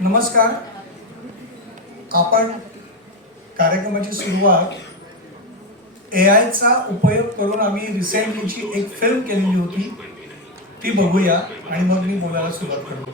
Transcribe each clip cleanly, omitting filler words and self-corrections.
नमस्कार. आपण कार्यक्रमाची सुरुवात एआयचा उपयोग करून आम्ही रिसेंटलीची एक फिल्म केलेली होती ती बघूया आणि मग मी बोलायला सुरुवात करू.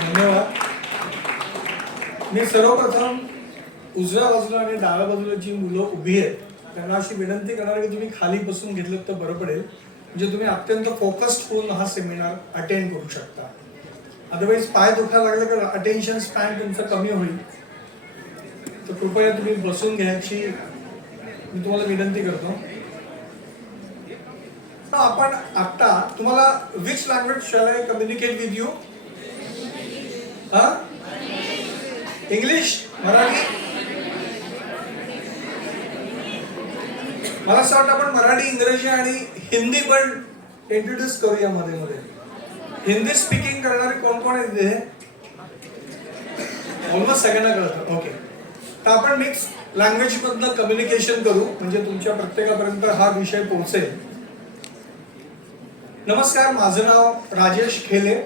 धन्यवाद. मी सर्वप्रथम उजव्या बाजूला आणि डाव्या बाजूला जी मुलं उभी आहेत त्यांना अशी विनंती करणार की तुम्ही खाली बसून घेतलं तर बरं पडेल, म्हणजे तुम्ही अत्यंत फोकस्ड होऊन हा सेमिनार अटेंड करू शकता. अदरवाईज पाय दुखायला लागलं तर अटेन्शन स्पॅन तुमचं कमी होईल. तर कृपया तुम्ही बसून घ्यायची मी तुम्हाला विनंती करतो. तर आपण आता तुम्हाला which language shall I communicate with you? English, Marathi? मला असं वाटतं आपण मराठी, इंग्रजी आणि हिंदी पण इंट्रोड्यूस करूया मध्ये मध्ये. हिंदी स्पीकिंग करणारे कोण कोण आहेत तिथे? ऑलमोस्ट सगळ्यांना कळतं. ओके. तर आपण मिक्स लँग्वेज मधनं कम्युनिकेशन करू म्हणजे तुमच्या प्रत्येकापर्यंत हा विषय पोहोचेल. नमस्कार, माझं नाव राजेश खेले.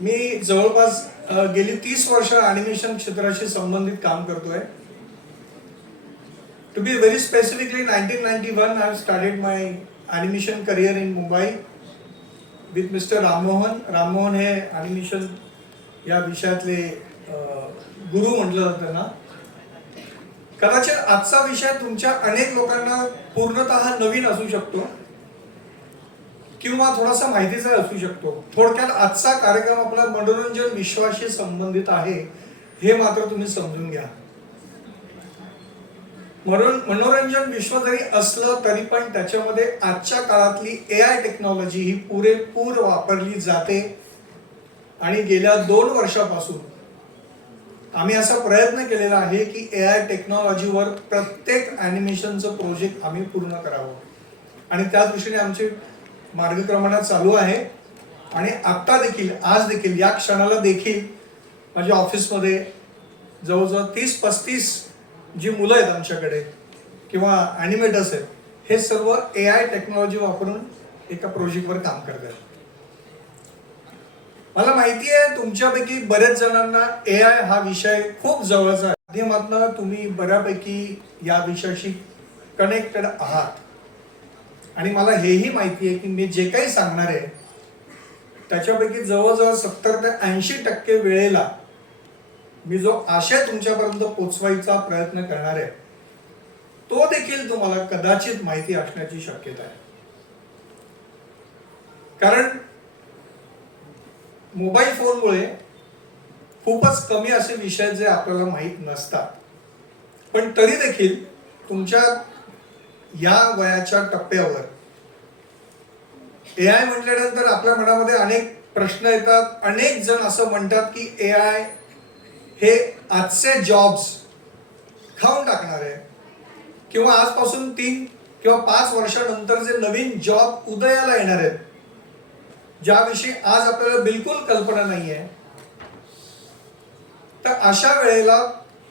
मी जवळपास गेली 30 वर्ष ॲनिमेशन क्षेत्राशी संबंधित काम करतोय. To be very specifically 1991 I started my animation career in Mumbai with mister Rammohan. Rammohan हे ॲनिमेशन या विषयातले गुरु म्हटलं जातं त्यांना. कदाचित आजचा विषय तुमच्या अनेक लोकांना पूर्णतः नवीन असू शकतो किंवा थोडासा माहितीचा असू शकतो. थोडक्यात आजचा कार्यक्रम आपला मनोरंजन विश्वाशी संबंधित आहे हे मात्र तुम्ही समजून घ्या. मनोरंजन विश्व जरी असलं तरी पण त्याच्यामध्ये आजच्या काळातली एआय टेक्नॉलॉजी ही पुरेपूर वापरली जाते. आणि गेल्या 2 वर्षापासून आम्ही असा प्रयत्न केलेला आहे की एआय टेक्नॉलॉजीवर प्रत्येक ॲनिमेशनचं प्रोजेक्ट आम्ही पूर्ण करावं आणि त्या दृष्टीने आमची मार्गक्रमण चालू आहे. आणि आता देखील, आज देखील, या क्षणाला देखील माझ्या ऑफिसमध्ये जवळजवळ 30-35 जी मुलं आहेत आमच्याकडे किंवा ॲनिमेटर्स आहेत, हे सर्व एआय टेक्नॉलॉजी वापरून एका प्रोजेक्टवर काम करतात. मला माहिती आहे तुमच्यापैकी बरेच जणांना एआय हा विषय खूप जवळचा आहे. माध्यमातून तुम्ही बऱ्यापैकी या विषयाशी कनेक्टेड आहात आणि मला हेही माहिती आहे की मी जे काही सांगणार आहे त्याच्यापैकी जवळजवळ 70 ते 80% वेळेला मी जो आशय तुमच्यापर्यंत पोचवायचा प्रयत्न करणार आहे तो देखील तुम्हाला कदाचित माहिती असण्याची शक्यता आहे. कारण मोबाईल फोनमुळे खूपच कमी असे विषय जे आपल्याला माहीत नसतात, पण तरी देखील तुमच्या या वयाच्या टप्प्यावर एआय म्हटल्यानंतर आपल्या मनामध्ये अनेक प्रश्न येतात. अनेक जण असं म्हणतात की एआय हे आजचे जॉब्स खाऊन टाकणार आहे किंवा आजपासून 3 किंवा 5 वर्षानंतर जे नवीन जॉब उदयाला येणार आहेत ज्याविषयी आज आपल्याला बिलकुल कल्पना नाही आहे. तर अशा वेळेला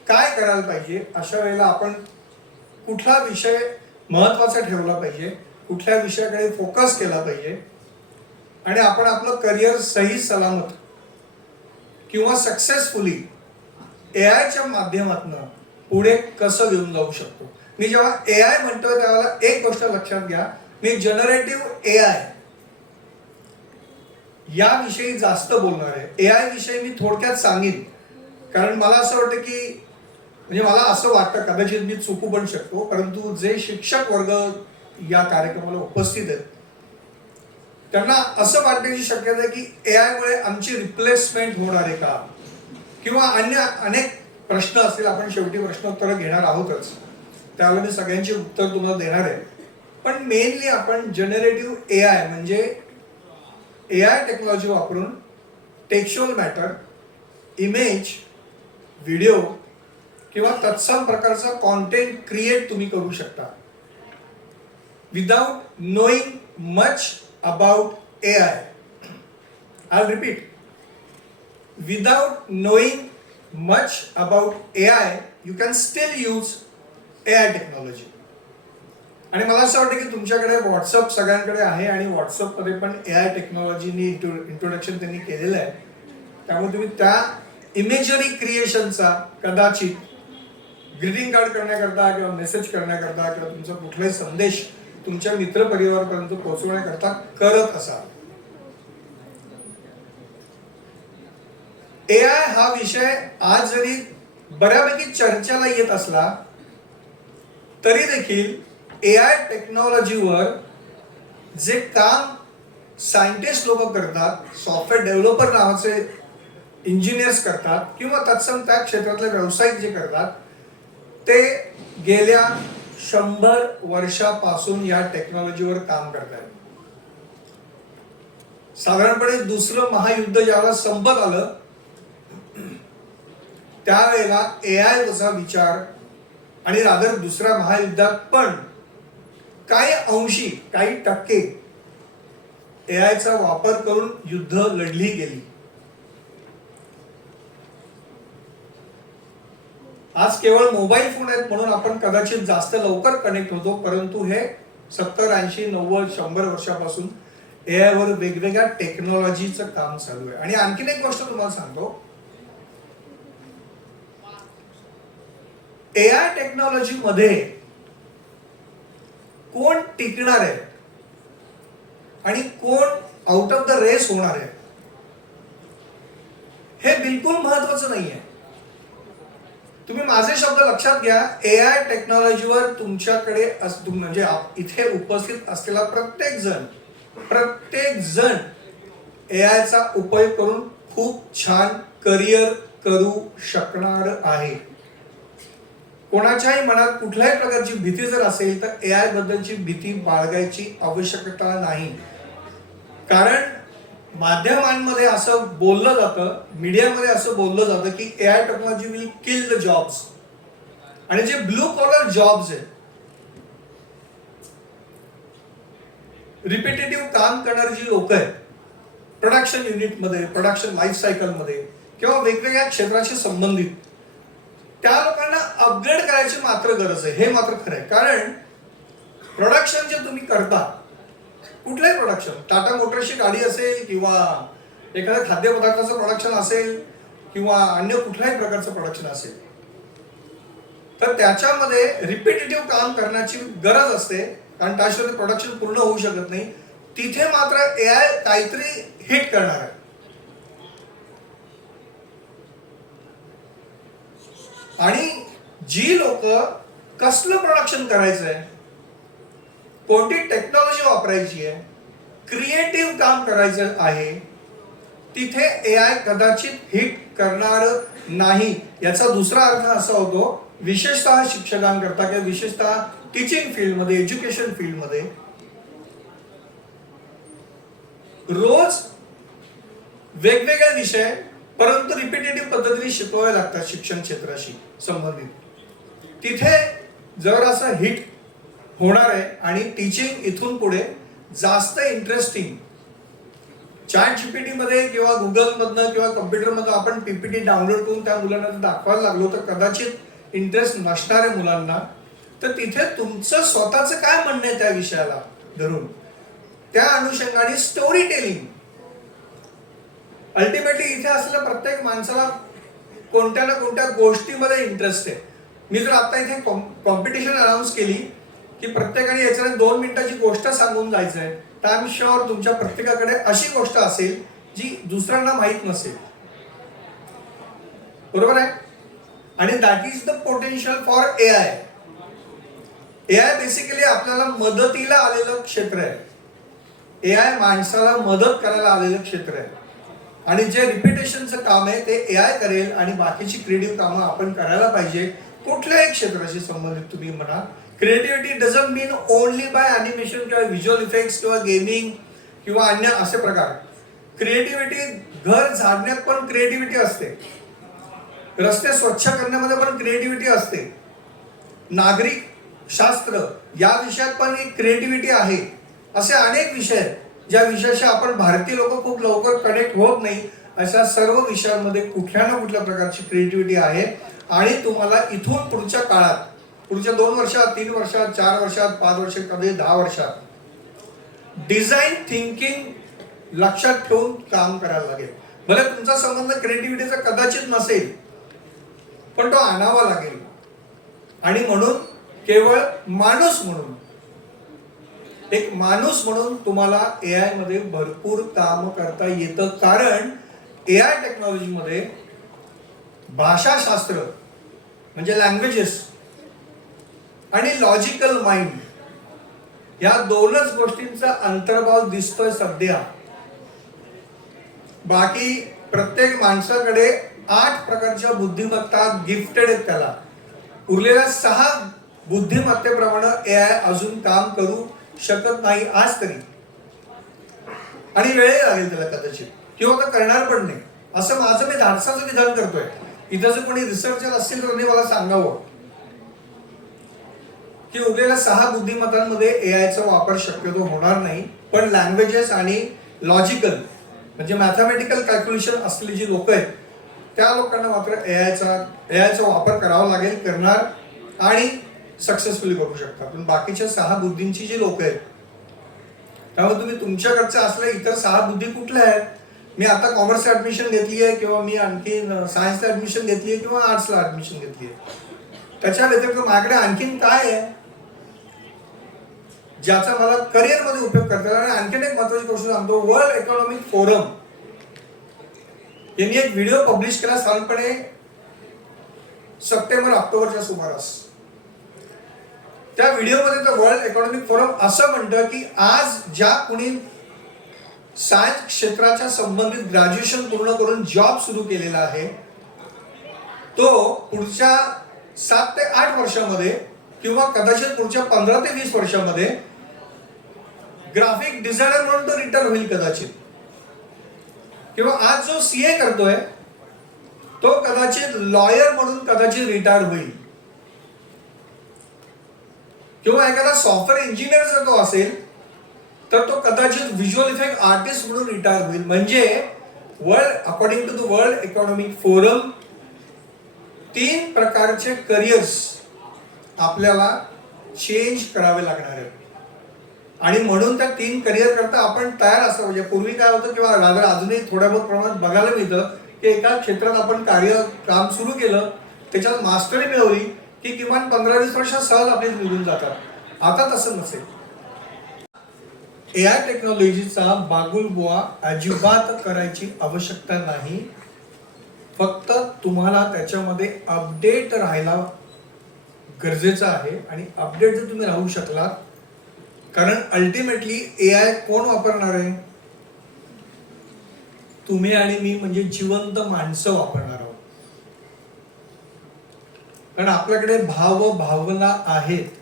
काय करायला पाहिजे? अशा वेळेला आपण कुठला विषय महत्त्वाचा ठेवला पाहिजे, कुठल्या विषयाकडे फोकस केला पाहिजे आणि आपण आपलं करिअर सही सलामत किंवा सक्सेसफुली एआयच्या माध्यमातून पुढे कसं घेऊन जाऊ शकतो. मी जेव्हा एआय म्हणतोय त्यावेळेला एक गोष्ट लक्षात घ्या, मी जनरेटिव्ह एआय याविषयी जास्त बोलणार आहे. एआय विषयी मी थोडक्यात सांगेन कारण मला असं वाटतं की म्हणजे मला असं वाटतं, कदाचित मी चुकू पण शकतो, परंतु जे शिक्षक वर्ग या कार्यक्रमाला उपस्थित आहेत त्यांना असं वाटण्याची शक्यता आहे की एआय मुळे आमची रिप्लेसमेंट होणार आहे का, किंवा अन्य अनेक प्रश्न असतील. आपण शेवटी प्रश्नोत्तर घेणार आहोतच, त्यावेळेला मी सगळ्यांची उत्तर तुम्हाला देणार आहे. पण मेनली आपण जनरेटिव्ह एआय म्हणजे एआय टेक्नॉलॉजी वापरून टेक्स्च्युअल मॅटर, इमेज, व्हिडिओ किंवा तत्सम प्रकारचा कॉन्टेंट क्रिएट तुम्ही करू शकता without knowing much about AI. I repeat, without knowing much about AI, you can still use AI technology. आणि मला असं वाटतं की तुमच्याकडे व्हॉट्सअप सगळ्यांकडे आहे आणि व्हॉट्सअपमध्ये पण एआय टेक्नॉलॉजीनी इंट्रोडक्शन त्यांनी केलेलं आहे. त्यामुळे तुम्ही त्या इमेजरी क्रिएशनचा कदाचित ग्रीटिंग कार्ड करण्याकरता किंवा मेसेज करण्याकरता किंवा तुमचा कुठलाही संदेश तुमच्या मित्रपरिवारापर्यंत पोहोचवण्याकरता करत असाल. एआय हा विषय आज जरी बऱ्यापैकी चर्चेला येत असला तरी देखील एआय टेक्नॉलॉजीवर जे काम सायंटिस्ट लोक करतात, सॉफ्टवेअर डेव्हलपर नावाचे इंजिनियर्स करतात किंवा तत्सम त्या क्षेत्रातले व्यावसायिक जे करतात, ते गेल्या 100 वर्षापासून या टेक्नॉलॉजीवर काम करतात. साधारणपणे दुसरं महायुद्ध ज्यावेळेला संपत आलं त्यावेळेला एआय चा विचार आणि रादर दुसऱ्या महायुद्धात पण काही अंशी, काही टक्के एआयचा वापर करून युद्ध लढली गेली. आज केवळ मोबाईल फोन आहेत म्हणून आपण कदाचित जास्त लवकर कनेक्ट होतो, परंतु हे 70, 80, 90, 100 वर्षापासून एआय वर वेगवेगळ्या टेक्नॉलॉजीचं काम चालू आहे. आणि आणखीन एक गोष्ट तुम्हाला सांगतो, एआय टेक्नॉलॉजी मध्ये कोण टिकणार आहे आणि कोण आउट ऑफ द रेस होणार आहे हे बिलकुल महत्वाचं नाहीये. तुम्ही माझे शब्द लक्षात घ्या. एआय टेक्नॉलॉजीवर तुमच्याकडे म्हणजे इथे उपस्थित असलेला प्रत्येक जण एआयचा उपयोग करून खूप छान करिअर करू शकणार आहे. कोणाच्याही मनात कुठल्याही प्रकारची भीती जर असेल तर एआय बद्दलची भीती बाळगायची आवश्यकता नाही. कारण माध्यमांमध्ये असं बोललं जातं, मीडियामध्ये असं बोललं जातं की AI technology will kill the jobs. आणि जे ब्लू कॉलर जॉब्स आहेत, रिपिटेटिव्ह काम करणारी जी लोक आहेत प्रोडक्शन युनिटमध्ये, प्रोडक्शन लाईफ सायकलमध्ये किंवा वेगवेगळ्या क्षेत्राशी संबंधित, त्या लोकांना अपग्रेड करायची मात्र गरज आहे. हे मात्र खरं आहे. कारण प्रोडक्शन जे तुम्ही करता, कुठलंही प्रोडक्शन, टाटा मोटर्सची गाडी असेल किंवा एखाद्या खाद्यपदार्थाचं प्रोडक्शन असेल किंवा अन्य कुठल्याही प्रकारचं प्रोडक्शन असेल, तर त्याच्यामध्ये रिपिटेटिव्ह काम करण्याची गरज असते. कारण त्याशिवाय प्रोडक्शन पूर्ण होऊ शकत नाही. तिथे मात्र एआय काहीतरी हिट करणार आहे. आणि जी लोक कसलं प्रोडक्शन करायचंय, कोणती टेक्नॉलॉजी वापरायची आहे, क्रिएटिव्ह काम करायचं आहे, तिथे एआय कदाचित हिट करणार नाही. याचा दुसरा अर्थ असा होतो, विशेषतः शिक्षकांकरता किंवा विशेषतः टीचिंग फील्डमध्ये, एज्युकेशन फील्डमध्ये रोज वेगवेगळे विषय परंतु रिपिटेटिव्ह पद्धतीने शिकवावे लागतात शिक्षण क्षेत्राशी संबंधित. तिथे जरासं हिट होणार आहे आणि टीचिंग इथून पुढे जास्त इंटरेस्टिंग. चॅट जीपीटी मध्ये किंवा गुगल मधनं किंवा कम्प्युटर मधनं आपण पीपीटी डाउनलोड करून त्या मुलांना दाखवायला लागलो तर कदाचित इंटरेस्ट नसणाऱ्या मुलांना, तर तिथे तुमचं स्वतःचं काय म्हणणं आहे त्या विषयाला धरून, त्या अनुषंगाने स्टोरी टेलिंग. अल्टिमेटली इथे असलेल्या प्रत्येक माणसाला कोणत्या ना कोणत्या गोष्टीमध्ये इंटरेस्ट आहे. मी जर आता इथे कॉम्पिटिशन अनाऊन्स केली की प्रत्येकाने याच्याने 2 मिनिटाची गोष्ट सांगून जायचं आहे, तर आय एम शुअर तुमच्या प्रत्येकाकडे अशी गोष्ट असेल जी दुसऱ्यांना माहीत नसेल. बरोबर आहे. आणि that is the potential for AI. AI basically आपल्याला मदतीला आलेलं क्षेत्र आहे. एआय माणसाला मदत करायला आलेलं क्षेत्र आहे. आणि जे रिपिटेशनचं काम आहे ते एआय करेल आणि बाकीची क्रिएटिव्ह कामं आपण करायला पाहिजे. कुठल्याही क्षेत्राशी संबंधित तुम्ही म्हणा. Creativity doesn't mean only by animation किंवा व्हिज्युअल इफेक्ट्स किंवा गेमिंग किंवा अन्य असे प्रकार. क्रिएटिव्हिटी घर झाडण्यात पण क्रिएटिव्हिटी असते. रस्ते स्वच्छ करण्यामध्ये पण क्रिएटिव्हिटी असते. नागरिक शास्त्र या विषयात पण एक क्रिएटिव्हिटी आहे. असे अनेक विषय आहेत ज्या विषयाशी आपण भारतीय लोक खूप लवकर कनेक्ट होत नाही. अशा सर्व विषयांमध्ये कुठल्या ना कुठल्या प्रकारची क्रिएटिव्हिटी आहे. आणि तुम्हाला इथून पुढच्या काळात, पुढच्या 2 वर्षात, 3 वर्षात, 4 वर्षात, 5 वर्षात, कधी 10 वर्षात डिझाईन थिंकिंग लक्षात ठेवून काम करायला लागेल. भले तुमचा संबंध क्रिएटिव्हिटीचा कदाचित नसेल, पण तो आणावा लागेल. आणि म्हणून केवळ माणूस म्हणून, एक माणूस म्हणून तुम्हाला एआय मध्ये भरपूर काम करता येतं. कारण एआय टेक्नॉलॉजीमध्ये भाषाशास्त्र म्हणजे लँग्वेजेस आणि लॉजिकल माइंड या दोनच गोष्टींचा अंतर्भाव दिसतोय सध्या. बाकी प्रत्येक माणसाकडे 8 प्रकारच्या बुद्धिमत्ता गिफ्टेड आहेत त्याला. उरलेल्या 6 बुद्धिमत्तेप्रमाणे एआय अजून काम करू शकत नाही आज तरी. आणि वेळ लागेल त्याला कदाचित, किंवा तो करणार पण नाही. असं माझं मी धाडसाचं विधान करतोय. इथं जर कोणी रिसर्चर असतील तर त्यांनी मला सांगावं की उरलेल्या 6 बुद्धिमत्तांमध्ये एआयचा वापर शक्यतो होणार नाही. पण लँग्वेजेस आणि लॉजिकल म्हणजे मॅथमॅटिकल कॅल्क्युलेशन असलेली जी लोक आहेत त्या लोकांना मात्र एआयचा वापर करावा लागेल, करणार आणि सक्सेसफुली करू शकतात. पण बाकीच्या 6 बुद्धींची जी लोक आहेत, त्यामुळे तुम्ही तुमच्याकडच्या असलेल्या इतर 6 बुद्धी कुठल्या आहेत. मी आता कॉमर्स ऍडमिशन घेतली आहे, किंवा मी आणखी सायन्सला ऍडमिशन घेतली आहे, किंवा आर्ट्सला ऍडमिशन घेतली आहे. त्याच्या व्यतिरिक्त माझ्याकडे आणखीन काय आहे ज्याचा मला करिअरमध्ये उपयोग करता येईल. आणि आणखीन एक महत्त्वाची गोष्ट सांगतो. वर्ल्ड इकॉनॉमिक फोरम यांनी एक व्हिडिओ पब्लिश केला साधारणपणे सप्टेंबर-ऑक्टोबरच्या सुमारास. त्या व्हिडिओमध्ये तर वर्ल्ड इकॉनॉमिक फोरम असं म्हणतं की आज ज्या कोणी सायन्स क्षेत्राच्या संबंधित ग्रॅज्युएशन पूर्ण करून जॉब सुरू केलेला आहे तो पुढच्या 7 ते 8 वर्षामध्ये किंवा कदाचित पुढच्या 15 ते 20 वर्षामध्ये ग्राफिक डिझायनर म्हणून तो रिटायर होईल कदाचित. किंवा आज जो सीए करतोय तो कदाचित लॉयर म्हणून कदाचित रिटायर होईल. किंवा एखादा सॉफ्टवेअर इंजिनियर जर तो असेल तर तो कदाचित व्हिज्युअल इफेक्ट आर्टिस्ट म्हणून रिटायर होईल. म्हणजे according to the world economic forum 3 प्रकारचे करिअर्स आपल्याला चेंज करावे लागणार आहेत. आणि म्हणून त्या 3 करिअर करता आपण तयार असतो. म्हणजे पूर्वी काय होतं किंवा रादर अजूनही थोड्या बहुत प्रमाणात बघायला मिळतं की एका क्षेत्रात आपण काम सुरू केलं, त्याच्यात मास्टरी मिळवली की किमान 15-20 वर्ष सहज आपले निघून जातात. आता तसं नसेल. एआय टेक्नॉलॉजीचा बागुलबुवा अजिबात करायची आवश्यकता नाही. फक्त तुम्हाला त्याच्यामध्ये अपडेट राहायला गरजेचं आहे. आणि अपडेट जर तुम्ही राहू शकलात, कारण अल्टिमेटली एआय कोण वापरणार आहे? तुम्ही आणि मी, म्हणजे जिवंत माणसं वापरणार आहोत. कारण आपल्याकडे भावना आहेत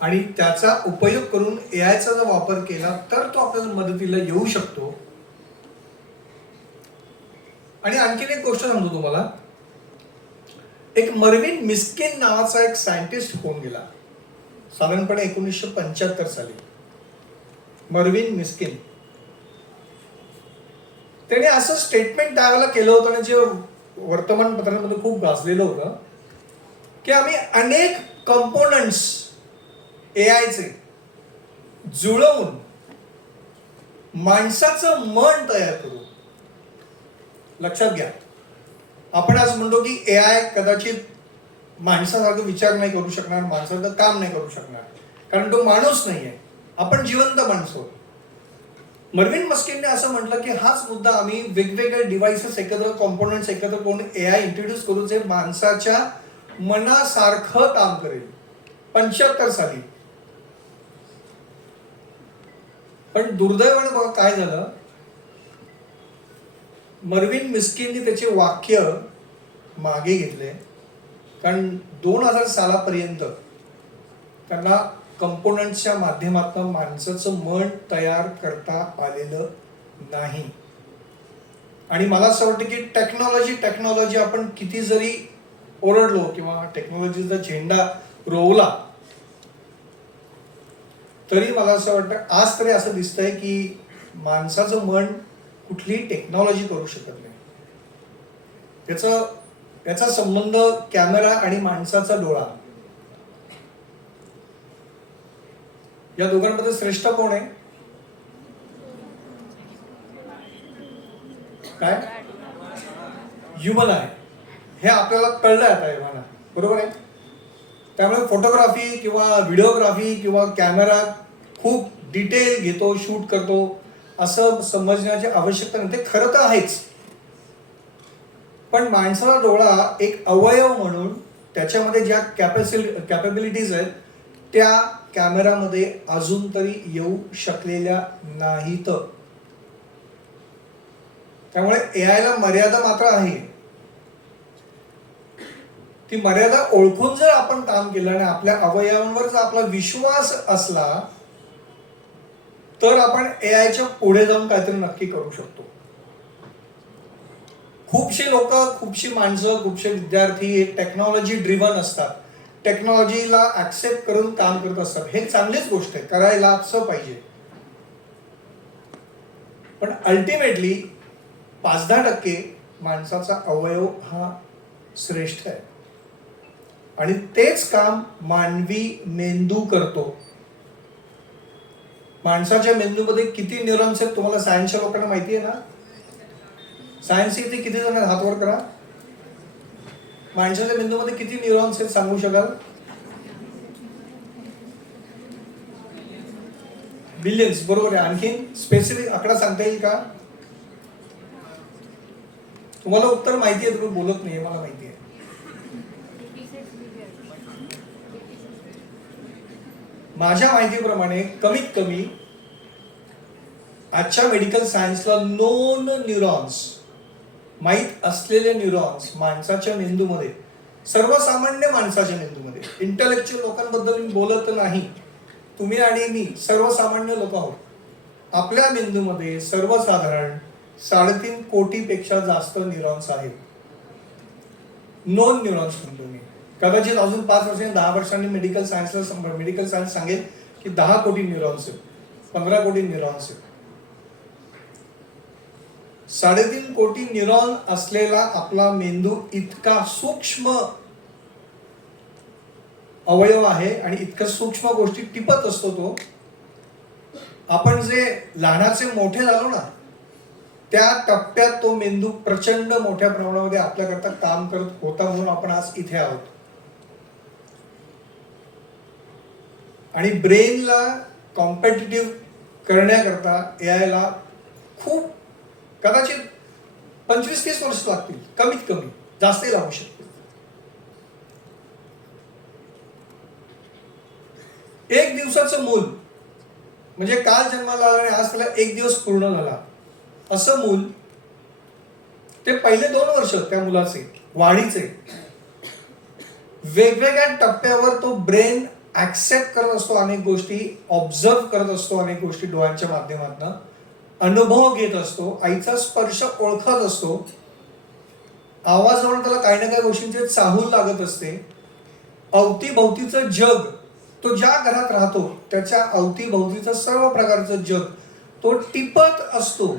आणि त्याचा उपयोग करून एआयचा जर वापर केला तर तो आपल्याला मदतीला येऊ शकतो. आणि आणखीन एक गोष्ट सांगतो तुम्हाला. एक मर्विन मिस्किन नावाचा एक सायंटिस्ट होऊन गेला साधारणपणे 1975 साली. मर्विन मिस्किन त्याने असं स्टेटमेंट त्यावेळेला केलं होतं आणि जे वर्तमानपत्रांमध्ये खूप गाजलेलं होतं की आम्ही अनेक कंपोनंट्स एआयचे जुळवून माणसाचं मन तयार करू. लक्षात घ्या, आपण आज म्हणतो की एआय कदाचित माणसासारखं विचार नाही करू शकणार, माणसाचं काम नाही करू शकणार, कारण तो माणूस नाहीये. आपण जिवंत माणसं. मर्विन मस्किनने असं म्हटलं की हाच मुद्दा आम्ही वेगवेगळे डिव्हाइसेस एकत्र, कॉम्पोनंट्स एकत्र करून एआय इंट्रोड्यूस करू जे माणसाच्या मनासारखं काम करेल 75 साली. पण दुर्दैवाने बघा काय झालं, मर्विन मिस्किननी त्याचे वाक्य मागे घेतले, कारण 2000 सालापर्यंत त्यांना कंपोनंटच्या माध्यमातून माणसाचं मन तयार करता आलेलं नाही. आणि मला असं वाटतं की टेक्नॉलॉजी आपण किती जरी ओरडलो किंवा टेक्नॉलॉजीचा झेंडा रोवला तरी मला असं वाटतं आज तरी असं दिसतंय की माणसाचं मन कुठलीही टेक्नॉलॉजी करू शकत नाही. त्याचा संबंध कॅमेरा आणि माणसाचा डोळा, या दोघांमध्ये श्रेष्ठ कोण आहे? काय? ह्युमन आहे हे आपल्याला कळलं आता एव्हाना, बरोबर आहे. त्यामुळे फोटोग्राफी किंवा व्हिडिओग्राफी किंवा कॅमेरा खूप डिटेल घेतो, शूट करतो असं समजण्याची आवश्यकता नाही. ते खरं तर आहेच, पण माणसाचा डोळा एक अवयव म्हणून त्याच्यामध्ये ज्या कॅपेबिलिटीज आहेत त्या कॅमेरामध्ये अजून तरी येऊ शकलेल्या नाहीत. त्यामुळे एआयला मर्यादा मात्र आहे. ती मर्यादा ओळखून जर आपण काम केलं आणि आपल्या अवयवांवर जर आपला विश्वास असला तर आपण एआयच्या पुढे जाऊन काहीतरी नक्की करू शकतो. खूपशी लोक, खूपशी माणसं, खूपशे विद्यार्थी टेक्नॉलॉजी ड्रिव्हन असतात, टेक्नॉलॉजीला ऍक्सेप्ट करून काम करत असतात. हे चांगलीच गोष्ट आहे, करायलाच पाहिजे. पण अल्टिमेटली 5-10% माणसाचा अवयव हा श्रेष्ठ आहे आणि तेच काम मानवी मेंदू करतो. माणसाच्या मेंदूमध्ये किती न्यूरॉन्स आहेत तुम्हाला सायन्सच्या लोकांना माहिती आहे ना? सायन्स इथे किती जण हात वर करा. माणसाच्या मेंदूमध्ये किती न्यूरॉन्स आहेत सांगू शकाल? बिलियन्स, बरोबर आहे. आणखीन स्पेसिफिक आकडा सांगता येईल का? तुम्हाला उत्तर माहिती आहे, तुम्ही बोलत नाही, मला माहिती आहे. माझ्या माहितीप्रमाणे कमीत कमी आजच्या मेडिकल सायन्सला नोन न्यूरॉन्स, माहीत असलेले न्यूरॉन्स माणसाच्या मेंदूमध्ये, सर्वसामान्य माणसाच्या मेंदूमध्ये, इंटेलेक्च्युअल लोकांबद्दल मी बोलत नाही, तुम्ही आणि मी सर्वसामान्य लोक आहोत, आपल्या मेंदूमध्ये सर्वसाधारण 3.5 कोटीपेक्षा जास्त न्यूरॉन्स आहेत. नोन न्यूरॉन्स म्हणतो मी. कदाचित अजून 5 वर्षांनी 10 वर्षांनी मेडिकल सायन्स सांगेल की 10 कोटी न्यूरॉन्स आहेत, 15 कोटी न्यूरॉन्स आहेत. 3.5 कोटी न्यूरॉन असलेला आपला मेंदू इतका सूक्ष्म अवयव आहे आणि इतक्या सूक्ष्म गोष्टी टिपत असतो तो. आपण जे लहानाचे मोठे झालो ना त्या टप्प्यात तो मेंदू प्रचंड मोठ्या प्रमाणामध्ये आपल्याकरता काम करत होता, म्हणून आपण आज इथे आहोत. आणि ब्रेनला कॉम्पिटिटिव्ह करण्याकरता एआयला खूप कदाचित 25-30 वर्ष लागतील, कमीत कमी, जास्तही लागू शकते. एक दिवसाचं मूल म्हणजे काल जन्माला आला आणि आज त्याला 1 दिवस पूर्ण झाला असं मूल, ते पहिले 2 वर्ष त्या मुलाचे वाढीचे वेगवेगळ्या टप्प्यावर तो ब्रेन ऍक्सेप्ट करत असतो, अनेक गोष्टी ऑब्झर्व करत असतो, अनेक गोष्टी डोळ्यांच्या माध्यमातून अनुभव घेत असतो, आईचा स्पर्श ओळखत असतो, आवाजावरून त्याला काही ना काही गोष्टींचे चाहूल लागत असते. अवतीभोवतीचं जग, तो ज्या घरात राहतो त्याच्या अवतीभोवतीचं सर्व प्रकारचं जग तो टिपत असतो.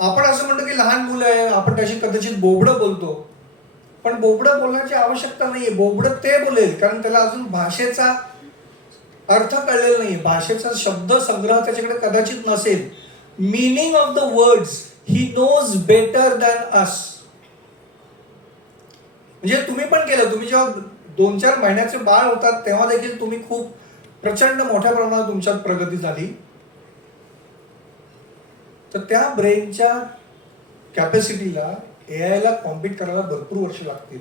आपण असं म्हणतो की लहान मुलं आहे, आपण त्याशी कदाचित बोबडं बोलतो, पण बोबडं बोलण्याची आवश्यकता नाहीये. बोबडं ते बोलेल कारण त्याला अजून भाषेचा अर्थ कळलेला नाही, भाषेचा शब्द संग्रह त्याच्याकडे कदाचित नसेल. Meaning of the words he knows better than us. म्हणजे तुम्ही पण केलं, तुम्ही जेव्हा 2-4 महिन्याचे बाळ होतात तेव्हा देखील तुम्ही खूप प्रचंड मोठ्या प्रमाणात तुमच्यात प्रगती झाली. तर त्या ब्रेनच्या कॅपॅसिटीला एआयला कॉम्पिट करायला भरपूर वर्ष लागतील.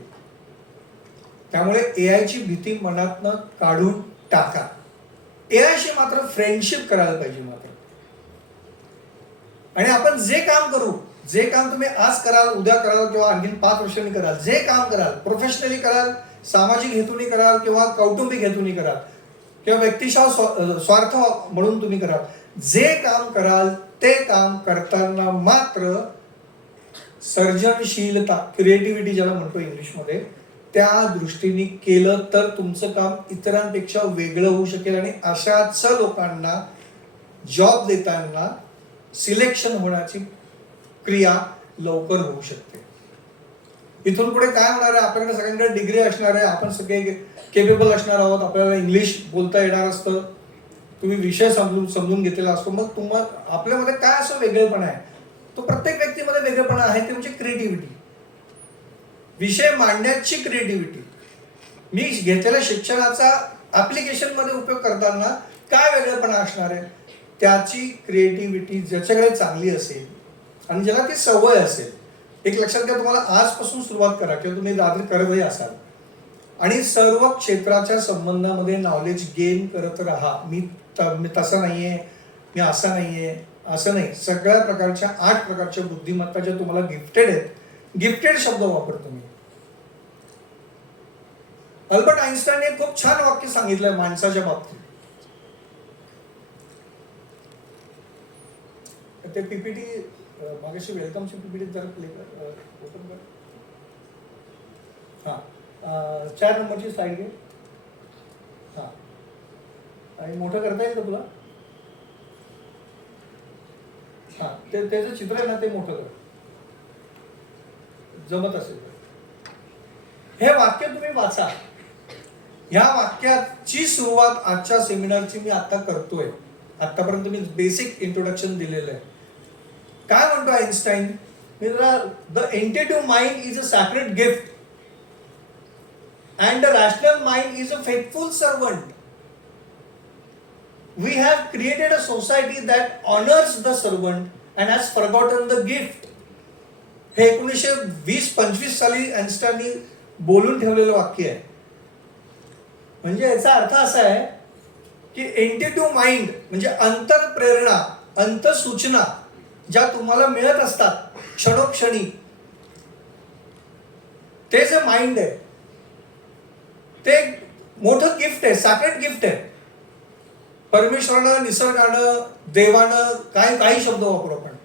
त्यामुळे एआयची भीती मनातनं काढून टाका. एआयशी मात्र फ्रेंडशिप करायला पाहिजे मात्र. आणि आपण जे काम करू, जे काम तुम्ही आज कराल, उद्या कराल किंवा आणखीन 5 वर्षांनी कराल, जे काम कराल, प्रोफेशनली कराल, सामाजिक हेतूने कराल किंवा कौटुंबिक हेतूने कराल किंवा व्यक्तिशः स्वार्थ म्हणून तुम्ही कराल, जे काम कराल ते काम करताना मात्र सर्जनशीलता, क्रिएटिव्हिटी ज्याला म्हणतो इंग्लिशमध्ये, त्या दृष्टीने केलं तर तुमचं काम इतरांपेक्षा वेगळं होऊ शकेल आणि अशाच लोकांना जॉब देताना सिलेक्शन होण्याची क्रिया लवकर होऊ शकते. इथून पुढे काय होणार आहे, आपल्याकडे सगळ्यांकडे डिग्री असणार आहे, आपण सगळे केपेबल असणार आहोत, आपल्याला इंग्लिश बोलता येणार असतं, तुम्ही विषय समजून घेतलेला असतो. मग तुम्हाला आपल्यामध्ये काय असं वेगळेपणा आहे, तो प्रत्येक व्यक्तीमध्ये वेगळेपणा आहे, ते म्हणजे क्रिएटिव्हिटी, विषय मांडण्याची क्रिएटिव्हिटी. मी घेतलेल्या शिक्षणाचा ऍप्लिकेशनमध्ये उपयोग करताना काय वेगळेपणा असणार आहे, त्याची क्रिएटिव्हिटी ज्याच्याकडे चांगली असेल आणि ज्याला ती सवय असेल. एक लक्षात घ्या, तुम्हाला आजपासून सुरुवात करा किंवा तुम्ही रात्री करतही असाल आणि सर्व क्षेत्राच्या संबंधामध्ये नॉलेज गेन करत राहा. मी तसा नाहीये, मी असा नाहीये, असं नाही. सगळ्या प्रकारच्या 8 प्रकारच्या बुद्धिमत्ता ज्या तुम्हाला गिफ्टेड आहेत, गिफ्टेड शब्द वापरतो मी. अल्बर्ट आइन्स्टाईनने खूप छान वाक्य सांगितलंय माणसाच्या बाबतीत. ते पीपीटी मागाशी वेलकमची पीपीटी जरा प्ले कर, ओपन कर. हां, 4 नंबरची स्लाइड घे. हां, आणि मोठं करता येईल का तुला? हां, त्याचं चित्र आहे ना, ते मोठं कर, जमत असेल. हे वाक्य तुम्ही वाचा. ह्या वाक्याची सुरुवात आजच्या सेमिनारची मी आता करतोय. आतापर्यंत मी बेसिक इंट्रोडक्शन दिलेलं आहे. काय म्हणतो Einstein? The intuitive mind is a sacred gift and the rational mind is a faithful servant. We have created a society that honours the servant and has forgotten the gift. हे 1920-25 साली आइन्स्टाईननी बोलून ठेवलेलं वाक्य आहे. म्हणजे याचा अर्थ असा आहे की इंट्युटिव्ह माइंड म्हणजे अंतरप्रेरणा, अंतसूचना ज्या तुम्हाला मिळत असतात क्षणोक्षणी, ते जे माइंड आहे ते मोठं गिफ्ट आहे, सॅक्रेड गिफ्ट आहे. परमेश्वरानं, निसर्गानं, देवानं काही शब्द वापरू आपण,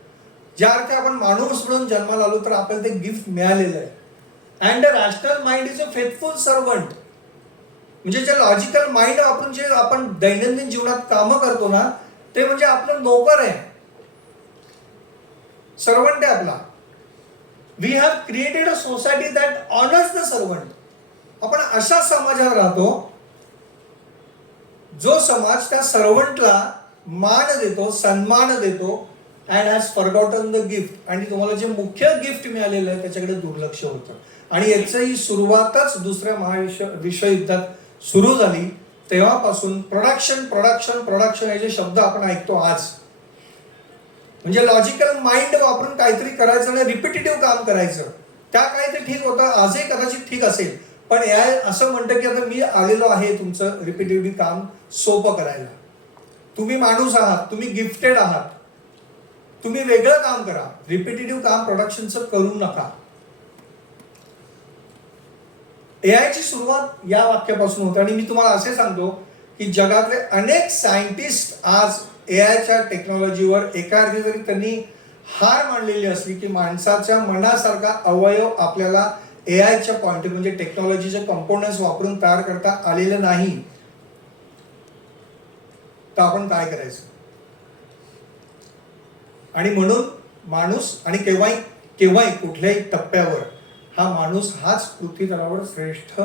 ज्या अर्थी आपण माणूस म्हणून जन्माला आलो तर आपल्याला ते गिफ्ट मिळालेलं आहे. And the rational mind is a faithful servant. म्हणजे जे लॉजिकल माइंड वापरून जे आपण दैनंदिन जीवनात कामं करतो ना, ते म्हणजे आपलं नोकर आहे, सर्वंट आहे आपला. We have created a society that honours the servant. आपण अशा समाजात राहतो जो समाज त्या सर्वंटला मान देतो, सन्मान देतो, and has forgotten the gift. आणि तुम्हाला जे मुख्य गिफ्ट मिळालेलं आहे त्याच्याकडे दुर्लक्ष होतं. आणि याची सुरुवातच दुसऱ्या विश्वयुद्धात सुरू झाली. तेव्हापासून प्रोडक्शन हे जे शब्द आपण ऐकतो आज, म्हणजे लॉजिकल माइंड वापरून काहीतरी करायचं आणि रिपिटेटिव्ह काम करायचं. त्या काही ते ठीक होतं, आजही कदाचित ठीक असेल, पण एआय असं म्हणतं की आता मी आलेलो आहे तुमचं रिपिटेटिव्ह काम सोपं करायला. तुम्ही माणूस आहात, तुम्ही गिफ्टेड आहात, तुम्ही वेगळं काम करा, रिपिटेटिव्ह काम प्रोडक्शनचं करू नका. एआयची सुरुवात या वाक्यापासून होते. आणि मी तुम्हाला असे सांगतो की जगातले अनेक सायंटिस्ट आज एआयच्या टेक्नॉलॉजीवर एका अर्थी जरी त्यांनी हार मानलेली असली की माणसाच्या मनासारखा अवयव आपल्याला एआयच्या पॉइंट म्हणजे टेक्नॉलॉजीचे कंपोनंट्स वापरून तयार करता आलेलं नाही, तर आपण काय करायचं? आणि म्हणून माणूस, आणि केव्हाही कुठल्याही टप्प्यावर हा माणूस हाच पृथ्वीतलावर श्रेष्ठ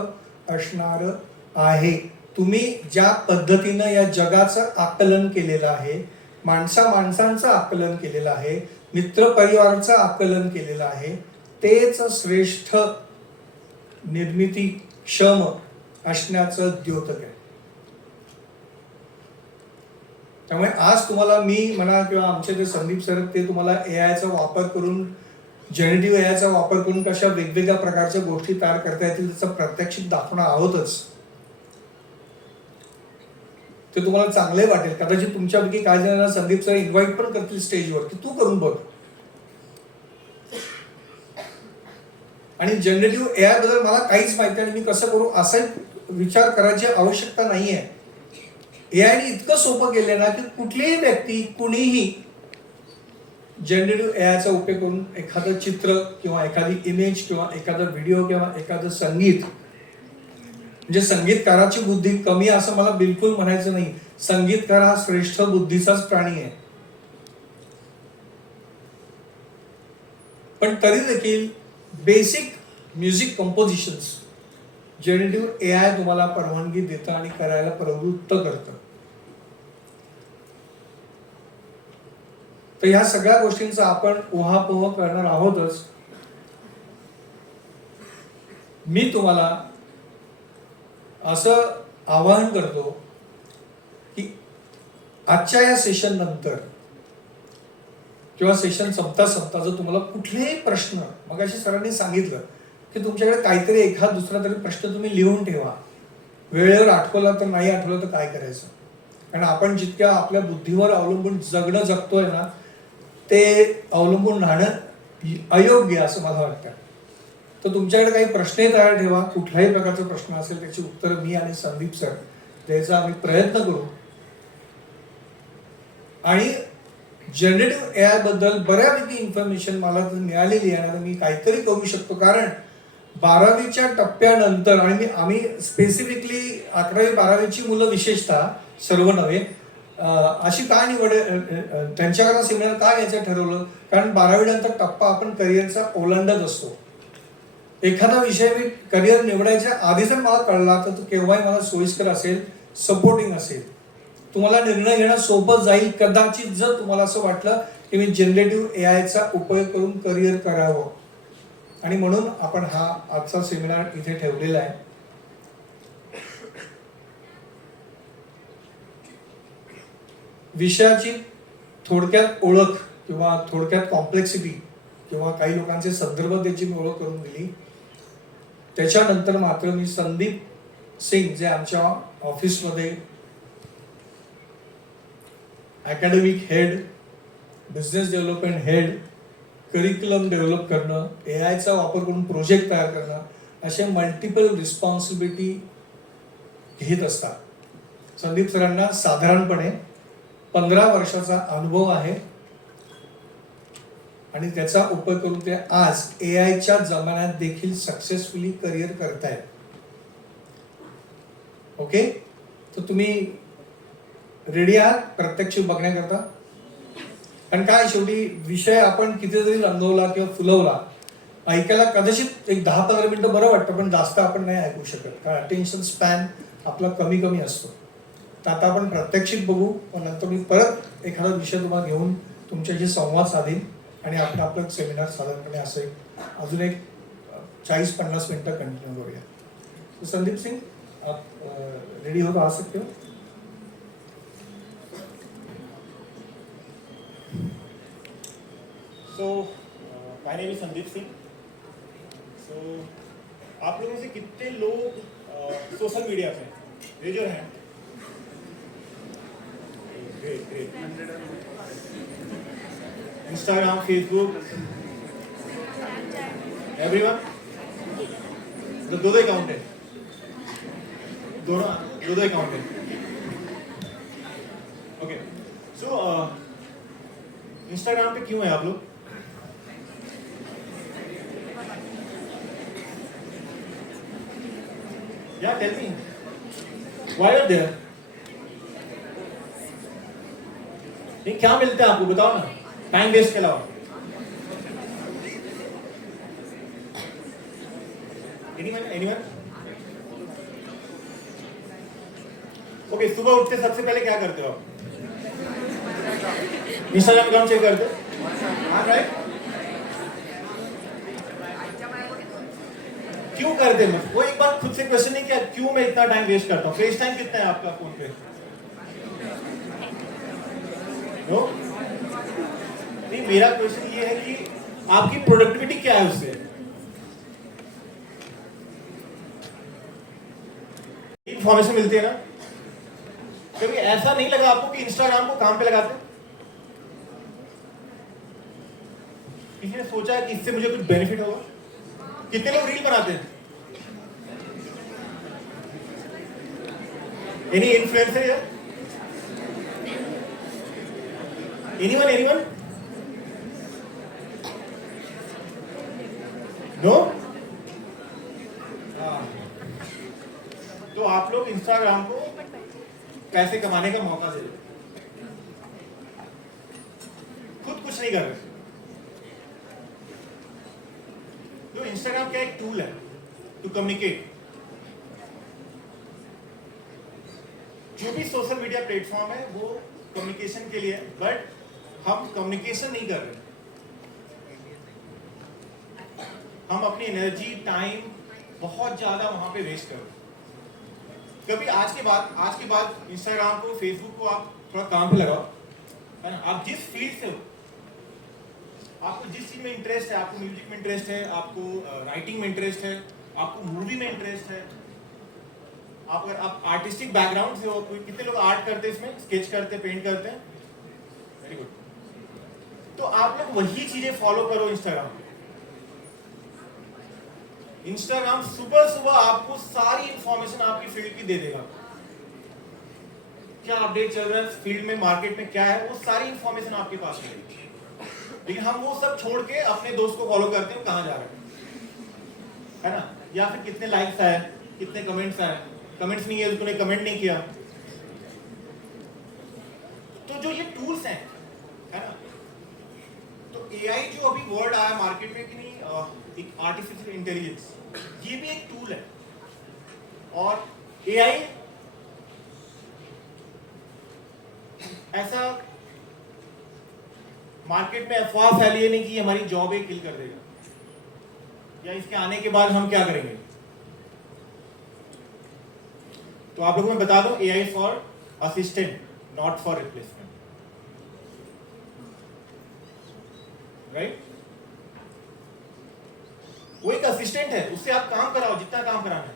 असणार आहे. तुम्ही ज्या पद्धतीनं या जगाचं आकलन केलेलं आहे, माणसांचं आकलन केलेलं आहे, मित्रपरिवाराचं आकलन केलेलं आहे, तेच श्रेष्ठ निर्मिती क्षम असण्याचं द्योतक आहे. त्यामुळे आज तुम्हाला मी म्हणा किंवा आमचे जे संदीप सर ते तुम्हाला एआयचा वापर करून, जनरेटिव्ह एआयचा वापर करून कशा वेगवेगळ्या प्रकारच्या गोष्टी तयार करता येतील त्याचं प्रात्यक्षिक दाखवणार आहोतच. ते तुम्हाला चांगले वाटेल. कदाचित तुमच्यापैकी काही जणांना संदीप सर इन्व्हाइट पण करतील स्टेजवर की तू करून बघ. आणि जनरेटिव्ह एआय बद्दल मला काहीच माहिती नाही, मी कसं करू असा विचार करायची आवश्यकता नाहीये. एआयने इतकं सोपं केलं ना की कुठलीही व्यक्ती कुणीही जनरेटिव्ह एआयचा उपयोग करून एखादं चित्र किंवा एखादी इमेज किंवा एखादा व्हिडिओ किंवा एखादं संगीत, म्हणजे संगीतकाराची बुद्धी कमी असं मला बिलकुल म्हणायचं नाही. संगीतकार हा श्रेष्ठ बुद्धीचाच प्राणी आहे. पण तरी देखील basic music compositions generative AI तुम्हाला परवानगी देतं आणि करायला प्रवृत्त करतं. तर ह्या सगळ्या गोष्टींचा आपण उहापोह करणार आहोतच. मी तुम्हाला असं आवाहन करतो की आजच्या या सेशन नंतर किंवा सेशन संपता जर तुम्हाला कुठलेही प्रश्न, मग अशी सरांनी सांगितलं की तुमच्याकडे काहीतरी एखाद दुसरा तरी प्रश्न तुम्ही लिहून ठेवा. वेळेवर आठवला तर नाही आठवलं तर काय करायचं. कारण आपण जितक्या आपल्या बुद्धीवर अवलंबून जगणं जगतोय ना ते अवलंबून राहणं अयोग्य असं मला वाटतं. तर तुमच्याकडे काही प्रश्नही तयार ठेवा. कुठल्याही प्रकारचा प्रश्न असेल त्याची उत्तरं मी आणि संदीप सर द्यायचा आम्ही प्रयत्न करू. आणि जनरेटिव्ह एआय बद्दल बऱ्यापैकी इन्फॉर्मेशन मला मिळालेली आहे आणि मी काहीतरी करू शकतो. कारण 12वीच्या टप्प्यानंतर आणि आम्ही स्पेसिफिकली 11वी-12वीची मुलं विशेषतः सर्व नव्हे अशी का निवड, त्यांच्याकडे सेमिनार का घ्यायचं ठरवलं, कारण 12वी नंतर टप्पा आपण करिअरचा ओलांडत असतो. एखादा विषय मी करिअर निवडायच्या आधी जर मला कळला तर तो केव्हाही मला सोयीस्कर असेल, सपोर्टिंग असेल, तुम्हाला निर्णय घेणं सोपं जाईल. कदाचित जर तुम्हाला असं वाटलं की मी जनरेटिव्ह एआयचा उपयोग करून करिअर करावं, आणि म्हणून आपण हा आजचा सेमिनार इथे ठेवलेला आहे. विषयाची थोडक्यात ओळख किंवा थोडक्यात कॉम्प्लेक्सिटी किंवा काही लोकांचे संदर्भ त्याची मी ओळख करून दिली. त्याच्यानंतर मात्र मी संदीप सिंग जे आमच्या ऑफिसमध्ये academic head, business development head, curriculum develop करणं, एआयचा वापर करून प्रोजेक्ट तयार करणं, अशा मल्टिपल रिस्पॉन्सिबिलिटी घेत असतात. संदीप सरांना साधारणपणे 15 वर्षाचा अनुभव आहे आणि त्याचा उपयोग करून ते आज एआयच्या जमान्यात देखील सक्सेसफुली करिअर करतायत. ओके, तर तुम्ही रेडी आहात प्रत्यक्ष बघण्याकरता? कारण काय शेवटी विषय आपण किती जरी रंगवला किंवा फुलवला, ऐकायला कदाचित एक 10-15 मिनिटं बरं वाटतं, पण जास्त आपण नाही ऐकू शकत कारण अटेन्शन स्पॅन आपला कमी असतो. तर आता आपण प्रात्यक्षिक बघू, पण नंतर मी परत एखादा विषय तुम्हाला घेऊन तुमच्याशी संवाद साधेन आणि आपण आपलं सेमिनार साधारणपणे असं अजून एक 40-50 मिनिटं कंटिन्यू करूया. तो संदीप सिंग आप रेडी हो तो आ सकते हो. So, my name is Sandeep Singh. So, आप लोगों से कितने लोग सोशल मीडिया पे raise your hand. Great. Instagram, Facebook, everyone. तो दो अकाउंट है, दोनों अकाउंट है. ओके, सो इंस्टाग्राम पे क्यों है आप लोग? Yeah, tell me. Why are there? नहीं, क्या मिलता है आपको बताओ ना, टाइम वेस्ट के अलावा. Anyone? ओके, सुबह उठते सबसे पहले क्या करते हो आप? इंस्टाग्राम अकाउंट चेक करते हो? हाँ, राइट. क्यों करते हैं? वो एक बार खुद से क्वेश्चन नहीं किया क्यों मैं इतना टाइम वेस्ट करता हूँ. फेस टाइम कितना है आपका फोन पे? नो? नहीं, मेरा क्वेश्चन ये है कि आपकी प्रोडक्टिविटी क्या है उससे? इंफॉर्मेशन मिलती है ना? कभी ऐसा नहीं लगा आपको कि इंस्टाग्राम को काम पे लगाते हैं? किसी ने सोचा है कि इससे मुझे कुछ बेनिफिट होगा? कितने लोग रील बनाते हैं? एनी इन्फ्लुएंसर है? एनीवन? नो? तो आप लोग इंस्टाग्राम को पैसे कमाने का मौका दे रहे हो, खुद कुछ नहीं कर रहे। तो इंस्टाग्राम क्या एक टूल है टू कम्युनिकेट। जो भी सोशल मीडिया प्लेटफॉर्म है वो कम्युनिकेशन के लिए है, बट हम कम्युनिकेशन नहीं कर रहे। हम अपनी एनर्जी टाइम बहुत ज्यादा वहां पे वेस्ट कर रहे। कभी आज के बाद इंस्टाग्राम को फेसबुक को आप थोड़ा काम पे लगाओ, है ना? आप जिस फील्ड से हो, आपको जिस चीज में इंटरेस्ट है, आपको म्यूजिक में इंटरेस्ट है, आपको राइटिंग में इंटरेस्ट है, आपको मूवी में इंटरेस्ट है, आप अगर आप आर्टिस्टिक बैकग्राउंड से हो, कितने लोग आर्ट करते हैं, इसमें स्केच करते हैं, पेंट करते हैं, वेरी गुड। तो आप लोग वही चीजें फॉलो करो इंस्टाग्राम पे। इंस्टाग्राम सुबह सुबह आपको सारी इंफॉर्मेशन आपकी फील्ड की दे देगा। क्या अपडेट चल रहा है फील्ड में, मार्केट में क्या है, वो सारी इंफॉर्मेशन आपके पास मिलेगी। लेकिन हम वो सब छोड़ के अपने दोस्त को फॉलो करते हैं, कहां जा रहे हैं, है ना? या फिर कितने लाइक्स आए, कितने कमेंट्स आए। कमेंट्स नहीं है तो तूने कमेंट नहीं किया। तो जो ये टूल्स हैं, है ना? तो एआई जो अभी वर्ड आया मार्केट में कि नहीं, एक आर्टिफिशियल इंटेलिजेंस, ये भी एक टूल है। और एआई ऐसा मार्केट में अफवाह फैली नहीं कि हमारी जॉब ही किल कर देगा, या इसके आने के बाद हम क्या करेंगे। तो आप लोगों को मैं बता दूं, AI for assistant, not for replacement, right? वो एक असिस्टेंट है, उससे आप काम कराओ जितना काम कराना है।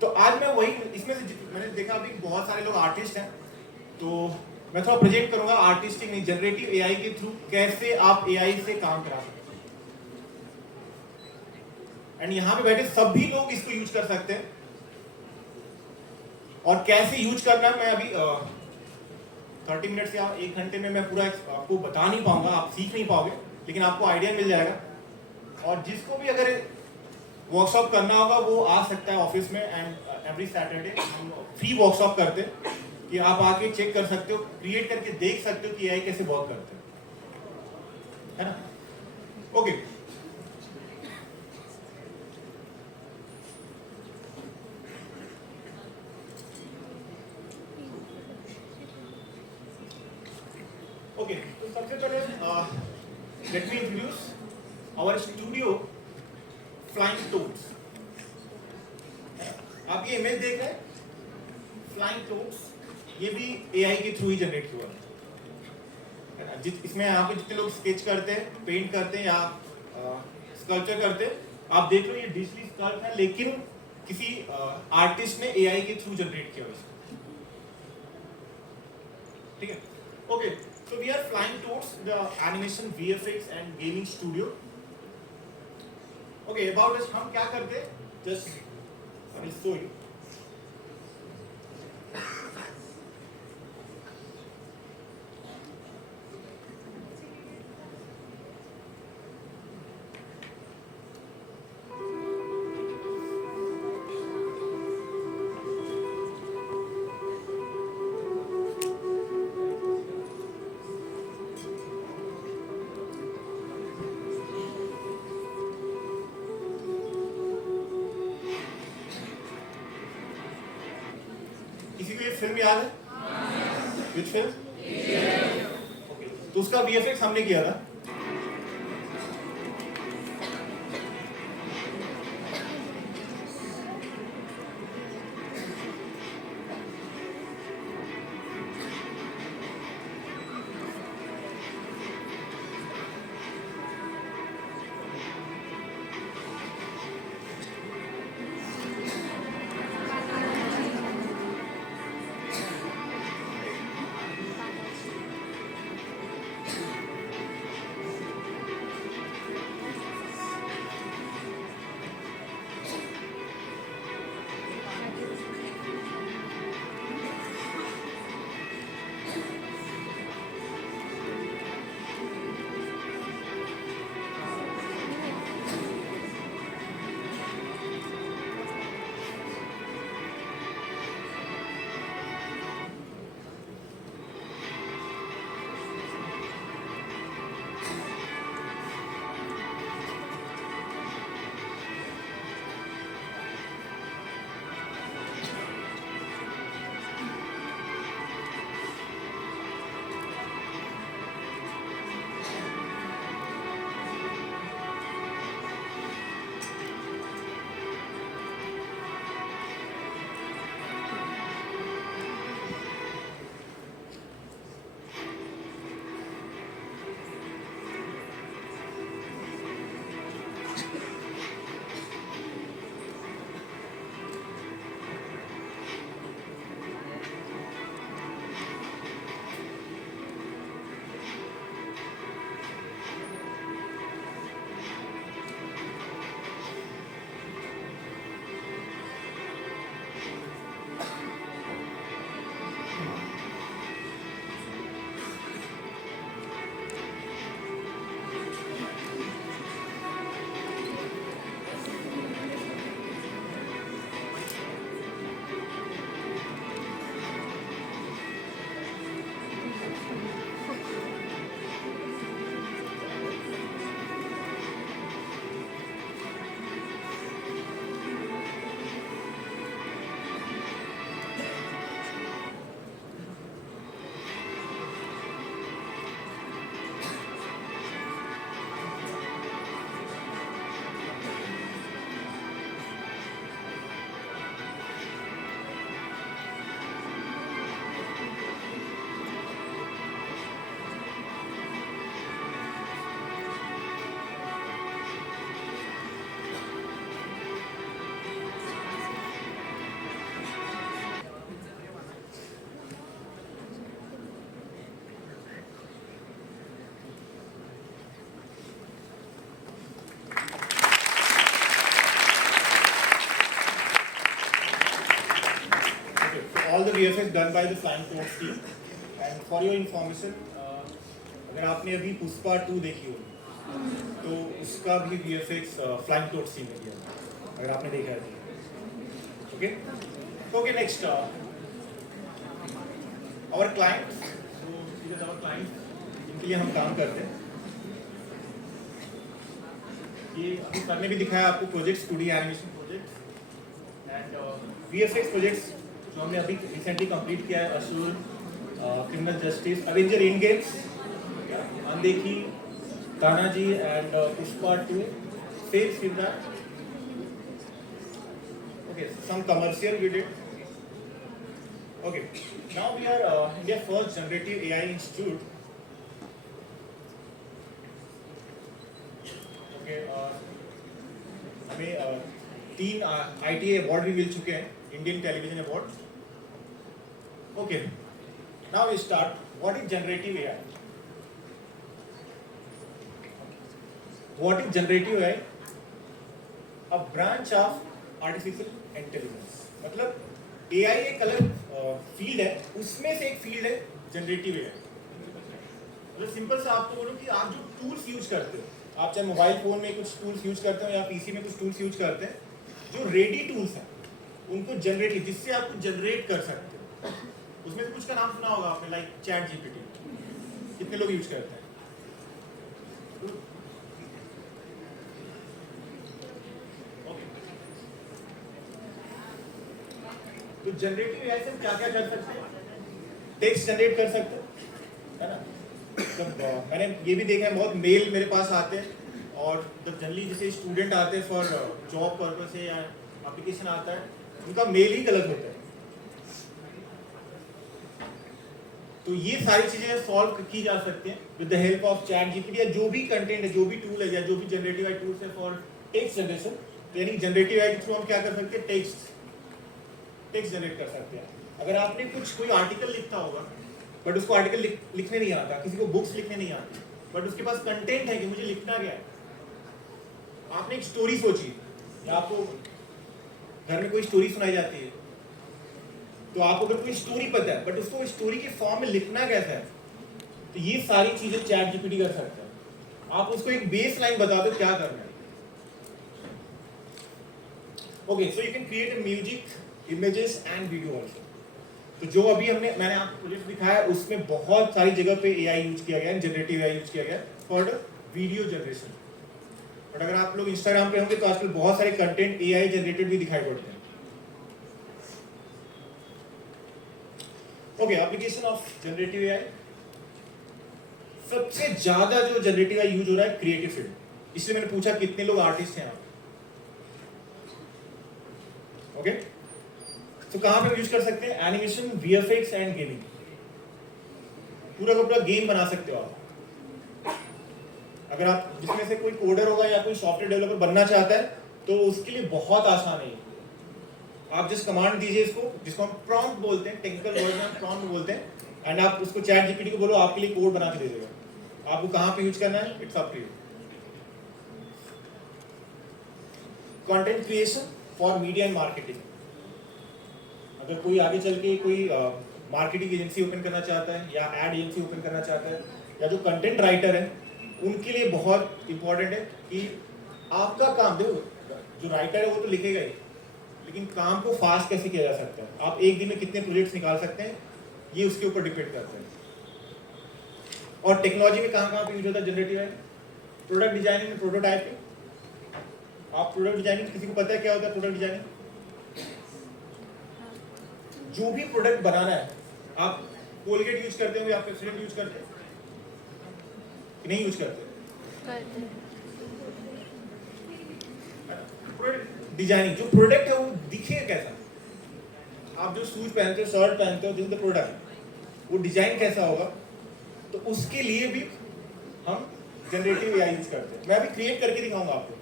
तो आज मैं वही, इसमें से मैंने देखा अभी बहुत सारे लोग आर्टिस्ट हैं, तो मैं थोड़ा प्रेजेंट करूंगा आर्टिस्टिक नहीं, जनरेटिव एआई के थ्रू कैसे आप एआई से काम करा सकते हैं। एंड यहाँ पे बैठे सभी लोग इसको यूज कर सकते हैं, और कैसे यूज करना मैं अभी 30 मिनट्स या 1 घंटे में मैं पूरा आपको बता नहीं पाऊंगा, आप सीख नहीं पाओगे, लेकिन आपको आइडिया मिल जाएगा। और जिसको भी अगर वर्कशॉप करना होगा वो आ सकता है ऑफिस में, एंड एवरी सैटरडे हम फ्री वर्कशॉप करते हैं कि आप आके चेक कर सकते हो, क्रिएट करके देख सकते हो कि एआई कैसे वर्क करते हैं, है ना? Okay, okay. तो सबसे पहले let me introduce our studio flying toads. आप ये इमेज देख रहे हैं, फ्लाइंग टोड्स, ये भी एआई के थ्रू ही जनरेट हुआ है ना? इसमें यहाँ पे जितने लोग स्केच करते हैं, पेंट करते हैं या स्कल्पचर करते हैं, आप देख लो ये डिजिटली स्कल्प है, लेकिन किसी आर्टिस्ट ने एआई के थ्रू जनरेट किया इसको, ठीक है? Okay, so we are flying towards the animation, VFX and gaming studio. Okay, about this हम क्या करते हैं? Just I will show you. किसी को ये फिल्म याद है? Which film? Okay. तो उसका VFX हमने किया था। VFX done by the Flying Toads team. And for your information, अगर आपने अभी पुष्पा 2 देखी हो तो उसका भी VFX Flying Toads team ने किया, अगर आपने देखा है तो. Okay, next. Our clients, so these are our clients, जिनके लिए हम काम करते हैं. ये अभी सर ने भी दिखाया आपको projects, 2D animation projects and VFX projects जो हमने अभी रिसेंटली कंप्लीट किया है. Asur, Criminal Justice, Avenger End Games, Undekhi, Tanaji and Pushpa 2, sales with that. Okay, some commercial we did. Okay, now we are India's first generative AI institute. Okay, हमें 3 ITA award भी मिल चुके हैं, Indian television award. Okay, now we start. What is generative AI? What is generative AI? A branch of artificial intelligence. मतलब AI एक अलग field है, उसमें से एक फील्ड है जनरेटिव AI. मतलब सिंपल से आपको बोलूं कि आप जो टूल्स यूज करते हो, आप चाहे मोबाइल फोन में कुछ टूल्स यूज करते हो या पीसी में कुछ टूल्स यूज करते हैं, जो रेडी टूल्स हैं उनको जनरेटिव, जिससे आप कुछ जनरेट कर सकते हो. उसमें से कुछ का नाम सुना होगा आपने, लाइक चैट जीपीटी. कितने लोग यूज करते हैं? तो जनरेटिव एआई से क्या क्या कर सकते हैं? टेक्स्ट जनरेट कर सकते हैं, है ना. तो मैंने ये भी देखा है, बहुत मेल मेरे पास आते हैं, और जब जनरली जैसे स्टूडेंट आते हैं फॉर जॉब पर्पस से या एप्लीकेशन आता है, उनका मेल ही गलत होता है. तो ये सारी चीजें सॉल्व की जा सकती हैं with the help of chat GPT या जो भी कंटेंट है, जो भी टूल है या जो भी जनरेटिव एआई टूल्स है फॉर टेक्स्ट जनरेशन. तो यानी जनरेटिव एआई के थ्रू हम क्या कर सकते हैं? टेक्स्ट जनरेट कर सकते हैं. अगर आपने कोई आर्टिकल लिखता होगा बट उसको आर्टिकल लिखने नहीं आता, किसी को बुक्स लिखने नहीं आती, बट उसके पास कंटेंट है कि मुझे लिखना क्या है. आपने एक स्टोरी सोची, या आपको घर में कोई स्टोरी सुनाई जाती है, तो आपको अगर कोई स्टोरी पता है बट उसको स्टोरी के फॉर्म में लिखना कैसा है, तो ये सारी चीजें चैट जीपीटी कर सकता है. आप उसको एक बेस लाइन बता दो क्या करना है. Okay, so you can create a music, images and video also. तो जो अभी मैंने आपको प्रोजेक्ट दिखाया है, उसमें बहुत सारी जगह पे AI यूज किया गया है, जनरेटिव AI यूज किया गया है फॉर वीडियो जनरेशन. बट अगर आप लोग इंस्टाग्राम पे होंगे तो आजकल बहुत सारे कंटेंट AI जनरेटेड भी दिखाई पड़ते हैं. Okay, application of generative AI. सबसे ज्यादा जो जनरेटिव AI यूज हो रहा है क्रिएटिव फील्ड. इसलिए मैंने पूछा कितने लोग आर्टिस्ट हैं आप. ओके, तो कहां पे यूज कर सकते हैं? Animation, VFX and gaming. पूरा का पूरा गेम बना सकते हो आप. अगर आप जिसमें से कोई कोडर होगा या कोई सॉफ्टवेयर डेवलपर बनना चाहता है तो उसके लिए बहुत आसान है. आप जिस कमांड दीजिए इसको, जिसको हम प्रॉम्प्ट बोलते हैं, टेक्निकल वर्ड में हम प्रॉम्प्ट बोलते हैं, एंड आप उसको चैट जीपीटी को बोलो आपके लिए कोड बना के दे देगा. आपको कहां पे यूज करना है, it's up to you. Content creation for media and marketing. अगर कोई आगे चल के कोई मार्केटिंग एजेंसी ओपन करना चाहता है या एड एजेंसी ओपन करना चाहता है, या जो कंटेंट राइटर है उनके लिए बहुत इंपॉर्टेंट है कि आपका काम, देखो जो राइटर है वो तो लिखेगा ही, लेकिन काम को फास्ट कैसे किया जा सकता है, आप एक दिन में कितने प्रोजेक्ट्स निकाल सकते हैं, ये उसके ऊपर डिपेंड करता है. और टेक्नोलॉजी में कहाँ पे यूज होता है जनरेटिव AI? प्रोडक्ट डिजाइनिंग में प्रोटोटाइपिंग. आप प्रोडक्ट डिजाइनिंग, किसी को पता है क्या होता है प्रोडक्ट डिजाइनिंग? जो भी प्रोडक्ट बनाना है, आप कोलगेट यूज करते होंगे, आप पेप्सोडेंट यूज करते हैं कि नहीं यूज करते? प्रोडक्ट डिजाइनिंग, जो प्रोडक्ट है वो दिखेगा कैसा. आप जो शूज पहनते हो, शर्ट पहनते हो, दिस इज द प्रोडक्ट, वो डिजाइन कैसा होगा, तो उसके लिए भी हम जनरेटिव AI यूज करते हैं. मैं अभी क्रिएट करके दिखाऊंगा आपको.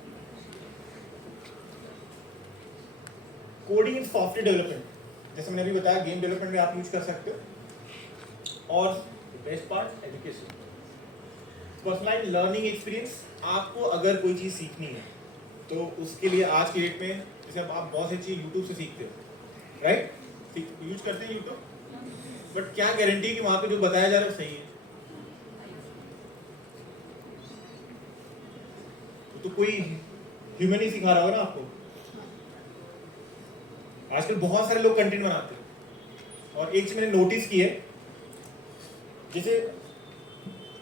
कोडिंग इन सॉफ्टवेयर डेवलपमेंट, जैसे मैंने अभी बताया, गेम डेवलपमेंट में आप यूज कर सकते हो. और best part, education, personalised learning experience. आपको अगर कोई चीज सीखनी है तो उसके लिए आज के डेट में जैसे आप बहुत सी चीज यूट्यूब से सीखते हो, राइट? यूज करते हैं यूट्यूब. बट क्या गारंटी कि वहां पे जो बताया जा रहा है सही है? तो कोई ह्यूमन ही सिखा रहा होगा ना आपको। आजकल बहुत सारे लोग कंटेंट बनाते हैं और एक चीज मैंने नोटिस की है, जैसे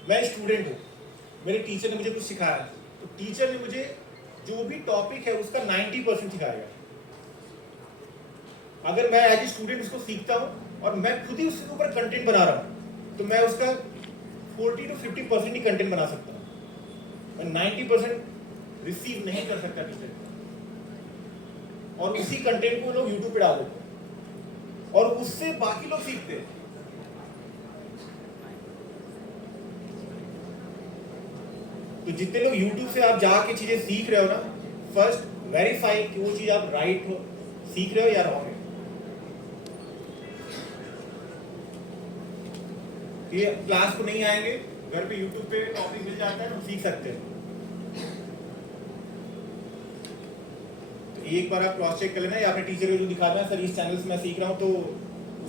मैं स्टूडेंट हूँ, मेरे टीचर ने मुझे कुछ सिखाया, तो टीचर ने मुझे जो भी टॉपिक है उसका 90% सिखाएगा। अगर मैं एज ए स्टूडेंट उसको सीखता हूँ और मैं खुद ही उसके ऊपर कंटेंट बना रहा हूँ, तो मैं उसका 40 to 50% ही कंटेंट बना सकता हूँ। मैं 90% रिसीव नहीं कर सकता टीचर, और उसी कंटेंट को लोग यूट्यूब पे डाल देते हैं और उससे बाकी लोग सीखते हैं। तो जितने लोग यूट्यूब से आप जाके चीजें सीख रहे हो ना, फर्स्ट वेरीफाई कि वो चीज आप राइट हो सीख रहे हो या रॉन्ग है। ये क्लास को नहीं आएंगे, घर पे यूट्यूब पे टॉपिक मिल जाता है, हम सीख सकते हैं। तो एक बार आप क्रॉस चेक कर लेना, या अपने टीचर को जो दिखा रहा है सर इस चैनल से मैं सीख रहा हूं, तो वो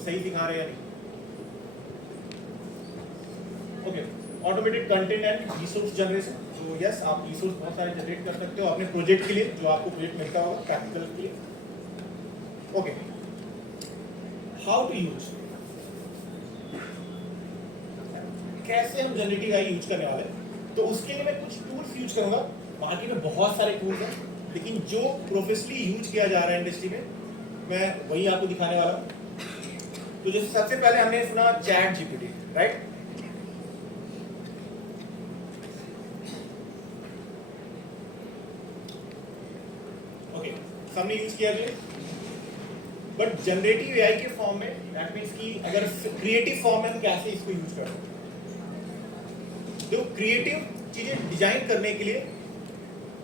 सही सिखा रहे हैं या नहीं। Okay, automated content and resource generation. तो यस, आप रिसोर्स बहुत सारे जनरेट कर सकते हो अपने प्रोजेक्ट के लिए, जो आपको प्रोजेक्ट मिलता होगा प्रैक्टिकल के लिए। ओके, हाउ टू यूज, कैसे हम जनरेटिव एआई यूज करने वाले हैं, तो उसके लिए मैं कुछ टूल्स यूज करूंगा। मार्केट में बहुत सारे टूल्स हैं, लेकिन जो प्रोफेशनली यूज किया जा रहा है इंडस्ट्री में, मैं वही आपको दिखाने वाला हूं। तो जैसे सबसे पहले हमने सुना चैट जीपीटी, राइट? ओके, सबने यूज किया है, बट जनरेटिव एआई के फॉर्म में, दैट मींस कि अगर क्रिएटिव फॉर्म में हम कैसे इसको यूज कर सकते हैं। तो क्रिएटिव चीजें डिजाइन करने के लिए,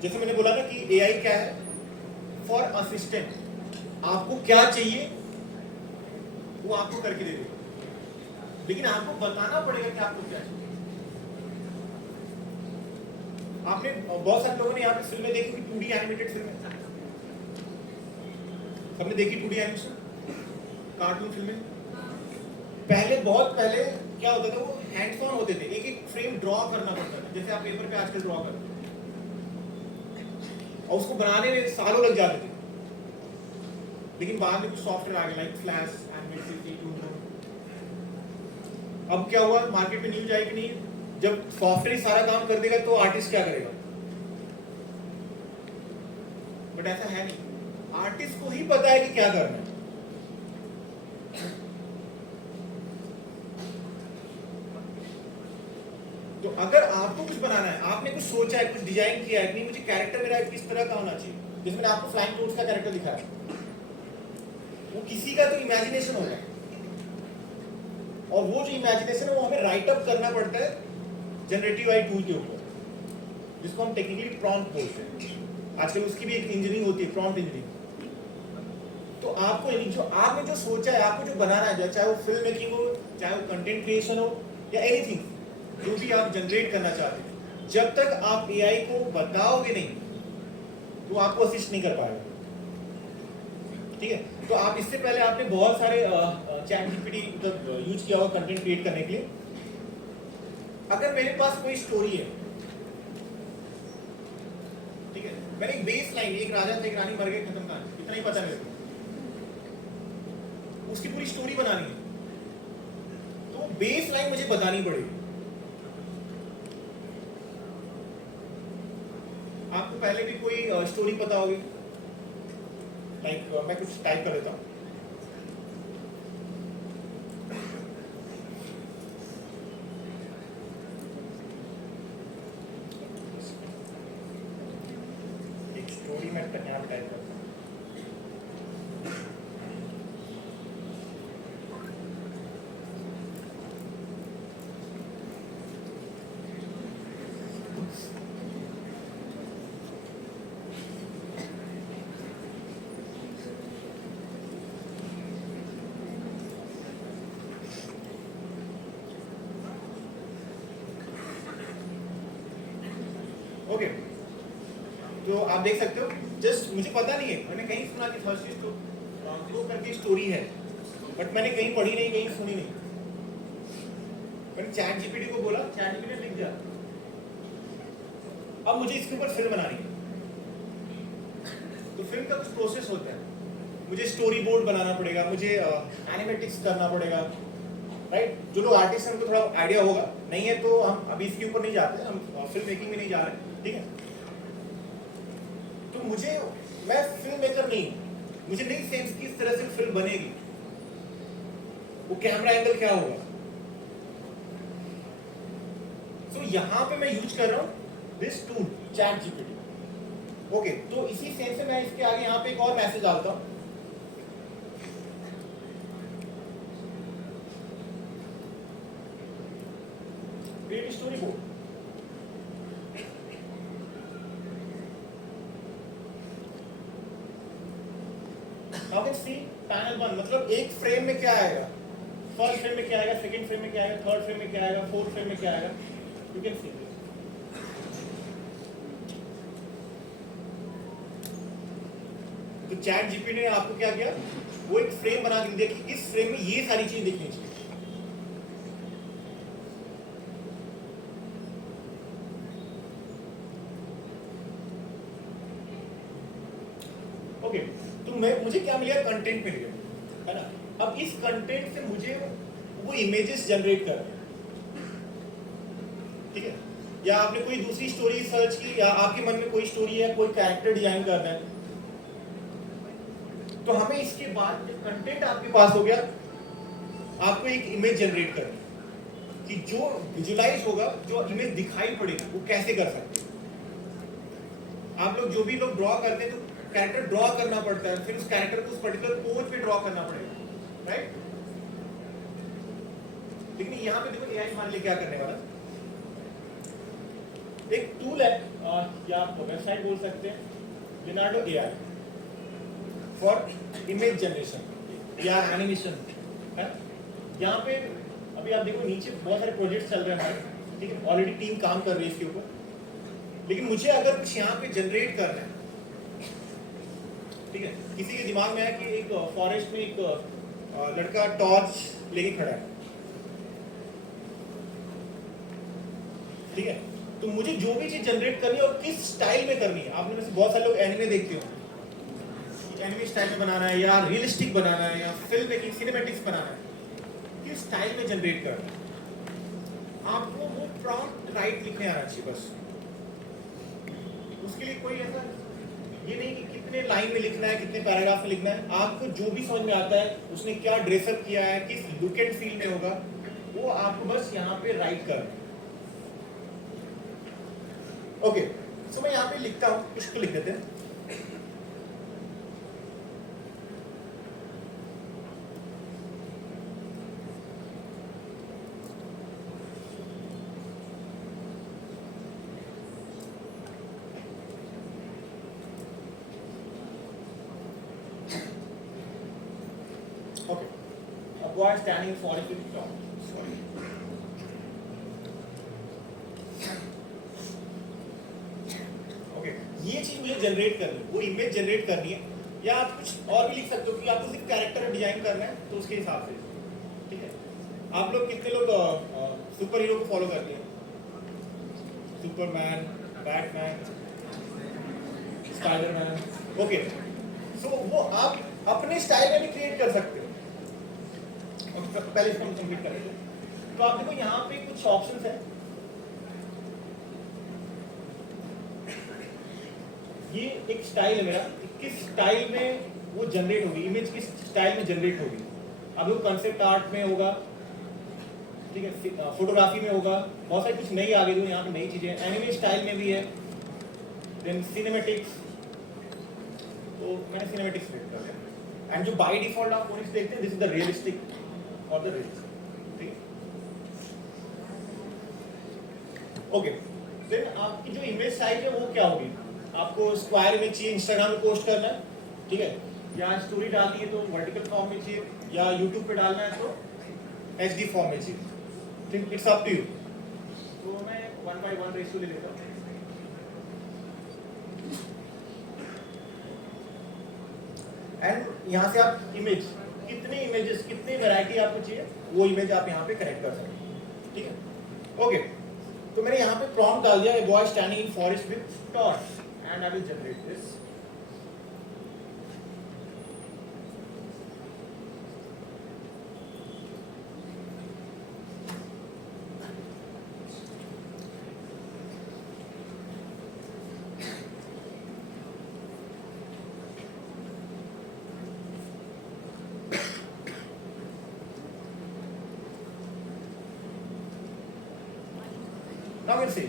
जैसे मैंने बोला ना कि एआई क्या है, फॉर असिस्टेंट। आपको क्या चाहिए वो आपको करके दे देगा, लेकिन आपको बताना पड़ेगा कि आपको क्या चाहिए। आपने बहुत सारे लोगों ने यहाँ पे फिल्में देखी, 2D एनिमेटेड फिल्में सबने देखी, 2D एनिमेशन कार्टून फिल्में। पहले, बहुत पहले क्या होता था, वो हैंड्स ऑन होते थे, एक एक फ्रेम ड्रॉ करना पड़ता था, जैसे आप पेपर पे आजकल ड्रॉ करते हैं, और उसको बनाने में सालों लग जाते थे। लेकिन बाद में कुछ सॉफ्टवेयर आ गए, लाइक फ्लैश, एनिमेशन, अब क्या हुआ, मार्केट में न्यूज आई कि नहीं, जब सॉफ्टवेयर सारा काम कर देगा तो आर्टिस्ट क्या करेगा? बट ऐसा है नहीं, आर्टिस्ट को ही पता है कि क्या करना है। तो अगर आपको कुछ बनाना है, आपने कुछ सोचा है, कुछ डिजाइन किया है कि नहीं, मुझे कैरेक्टर मेरा किस तरह का होना चाहिए, जिसमें मैंने आपको फ्लाइंग टोड्स का कैरेक्टर दिखाया, वो किसी का तो इमेजिनेशन होगा, और वो जो इमेजिनेशन है वो हमें राइट अप करना पड़ता है जनरेटिव एआई टूल के ऊपर, जिसको हम टेक्निकली प्रॉम्प्ट बोलते हैं। आजकल उसकी भी एक इंजीनियरिंग होती है, प्रॉम्प्ट इंजीनियरिंग। तो आपको जो आपने जो सोचा है, आपको जो बनाना है, चाहे वो फिल्म मेकिंग हो, चाहे वो कंटेंट क्रिएशन हो, या एनीथिंग जो भी आप जनरेट करना चाहते हैं, जब तक आप एआई को बताओगे नहीं, तो आपको असिस्ट नहीं कर पाएगा। ठीक है, तो आप इससे पहले आपने बहुत सारे चैट जीपीटी यूज किया होगा कंटेंट क्रिएट करने के लिए। अगर मेरे पास कोई स्टोरी है, ठीक है, मैंने एक बेस लाइन, एक राजा था, एक रानी, मर गए, खत्म कहानी, इतना ही पता है मेरे को, उसकी पूरी स्टोरी बनानी है, तो बेस लाइन मुझे बतानी पड़ेगी। आपको पहले भी कोई स्टोरी पता होगी, लाइक मैं कुछ टाइप कर देता हूँ, एक स्टोरी मैं यहाँ पे टाइप करता हूँ। ओके, तो आप देख सकते हो, जस्ट मुझे पता नहीं है, मैंने कहीं सुना कि थर्स्टी ग्रो करके स्टोरी है, बट मैंने कहीं पढ़ी नहीं, कहीं सुनी नहीं। मैंने चैट जीपीटी को बोला, चैट जीपीटी ने लिख दिया। अब मुझे इसके ऊपर फिल्म बनानी है, तो फिल्म का कुछ प्रोसेस होता है, मुझे स्टोरी बोर्ड बनाना पड़ेगा, मुझे एनिमेटिक्स करना पड़ेगा, राइट। जो लोग आर्टिस्ट हैं उनको थोड़ा आइडिया होगा, नहीं है तो हम अभी इसके ऊपर नहीं जाते, हम फिल्म मेकिंग में नहीं जा रहे, ठीक है। तो मैं फिल्म मेकर नहीं, मुझे नहीं सेंस किस तरह से फिल्म बनेगी, वो कैमरा एंगल क्या होगा। तो यहां पे मैं यूज कर रहा हूं this tool chat GPT. Okay, तो इसी सेंस से मैं इसके आगे यहाँ पे एक और मैसेज डालता हूं, create story board. Now can see panel 1, मतलब एक फ्रेम में क्या आएगा, फर्स्ट फ्रेम में क्या आएगा, सेकंड फ्रेम में क्या आएगा, थर्ड फ्रेम में क्या आएगा, फोर्थ फ्रेम में क्या आएगा, यू कैन सी। तो चैट जीपीटी ने आपको क्या किया, वो एक फ्रेम बना के दिया कि इस फ्रेम में ये सारी चीज दिखनी चाहिए। ओके, तो मुझे क्या मिल गया, कंटेंट मिल गया, है ना। अब इस कंटेंट से मुझे वो इमेजेस जनरेट करना है, ठीक है। या आपने कोई दूसरी स्टोरी सर्च की, या आपके मन में कोई स्टोरी है, कोई कैरेक्टर डिजाइन करना है, तो हमें इसके बाद जब कंटेंट आपके पास हो गया, आपको एक इमेज जनरेट करनी है कि जो विजुलाइज होगा, जो इमेज दिखाई पड़ेगी, वो कैसे कर सकते हैं। आप लोग जो भी लोग ड्रॉ करते हैं तो कैरेक्टर ड्रॉ करना पड़ता है, फिर उस कैरेक्टर को उस पर्टिकुलर पोज पे ड्रॉ करना पड़ेगा, राइट। लेकिन यहाँ पे देखो एआई हमारे लिए क्या करने वाला, एक टूल है, या आप वेबसाइट बोल सकते हैं, Leonardo AI for image generation या एनिमेशन है। यहाँ पे अभी आप देखो नीचे बहुत सारे प्रोजेक्ट्स चल रहे हैं हमारे, ठीक है, ऑलरेडी टीम काम कर रही है इसके ऊपर। लेकिन मुझे अगर कुछ यहाँ पे जनरेट करना है, ठीक है, किसी के दिमाग में है कि एक फॉरेस्ट में एक लड़का टॉर्च लेके खड़ा है, ठीक है, तो मुझे जो भी चीज जनरेट करनी है और किस स्टाइल में करनी है, आपने में से बहुत सारे लोग एनिमे देखते हो, एनिमे स्टाइल में बनाना है, या रियलिस्टिक बनाना है, या फिल्म मेकिंग सिनेमैटिक्स बनाना है, किस स्टाइल में जनरेट करना है, आपको वो प्रॉम्प्ट राइट लिखने आना चाहिए बस। उसके लिए कोई ऐसा ये नहीं कि कितने लाइन में लिखना है, कितने पैराग्राफ में लिखना है, आपको जो भी समझ में आता है, उसने क्या ड्रेसअप किया है, किस लुक एंड फील में होगा, वो आपको बस यहाँ पे राइट करना है। ओके, सो मैं यहाँ पे लिखता हूँ, इसको लिख देते हैं। Okay, a boy standing 40 feet tall. Sorry. Okay, ये चीज मुझे जनरेट करनी है, वो इमेज जनरेट करनी है, या आप कुछ और भी लिख सकते हो कि आपको सिर्फ कैरेक्टर डिजाइन करना है, तो उसके हिसाब से, ठीक है। आप लोग कितने लोग सुपर हीरो को फॉलो करते हैं, सुपरमैन, बैटमैन, स्पाइडरमैन, ओके, सो वो आप अपने स्टाइल में भी क्रिएट कर सकते हो। पहले इसको हम कंप्लीट कर लेते हैं। तो आप देखो यहाँ पे कुछ ऑप्शंस हैं, ये एक स्टाइल है मेरा, किस स्टाइल में वो जनरेट होगी, इमेज किस स्टाइल में जनरेट होगी। अब वो कंसेप्ट आर्ट में होगा, ठीक है, फोटोग्राफी में होगा, बहुत सारी कुछ नई आ गई यहाँ पे नई चीजें, एनिमे स्टाइल में भी है, देन सिनेमैटिक्स, तो मैंने सिनेमैटिक्स सेलेक्ट कर लिया। एंड जो बाय डिफॉल्ट आप फोनिक्स देखते हैं, दिस इज द रियलिस्टिक और द रियलिस्टिक, ठीक है। ओके, देन आपकी जो इमेज साइज है वो क्या होगी, आपको स्क्वायर में चाहिए, इंस्टाग्राम पे पोस्ट करना है, ठीक है, या स्टोरी डालनी है तो वर्टिकल फॉर्म में चाहिए, या यूट्यूब पे डालना है तो एचडी फॉर्म में चाहिए, ठीक, इट्स अप टू यू। तो मैं 1:1 रेशियो ले लेता हूँ। एंड यहाँ से आप इमेज, कितने इमेजेस, कितनी वैरायटी आपको चाहिए, वो इमेज आप यहाँ पे कनेक्ट कर सकते हैं, ठीक है। ओके, तो मैंने यहाँ पे प्रॉम्प्ट डाल दिया, a boy standing in forest with torch and I will generate this. Now we'll see.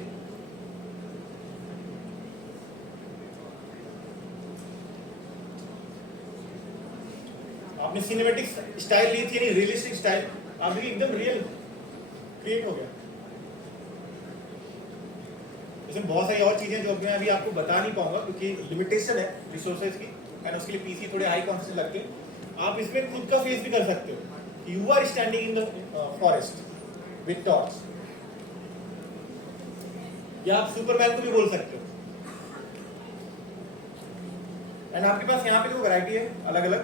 आपने सिनेमेटिक स्टाइल ली थी, नहीं रियलिस्टिक स्टाइल, आप देखिए एकदम रियल क्रिएट हो गया. इसमें बहुत सारी और चीजें जो मैं अभी आपको बता नहीं पाऊंगा क्योंकि लिमिटेशन है रिसोर्सेज की, एंड उसके लिए पीसी थोड़े हाई कॉन्सेंट लगते हैं. आप इसमें खुद का फेस भी कर सकते हो. You are standing in the forest with torch, या आप सुपरमैन को भी बोल सकते हो. एंड आपके पास यहाँ पे जो वैरायटी है अलग अलग,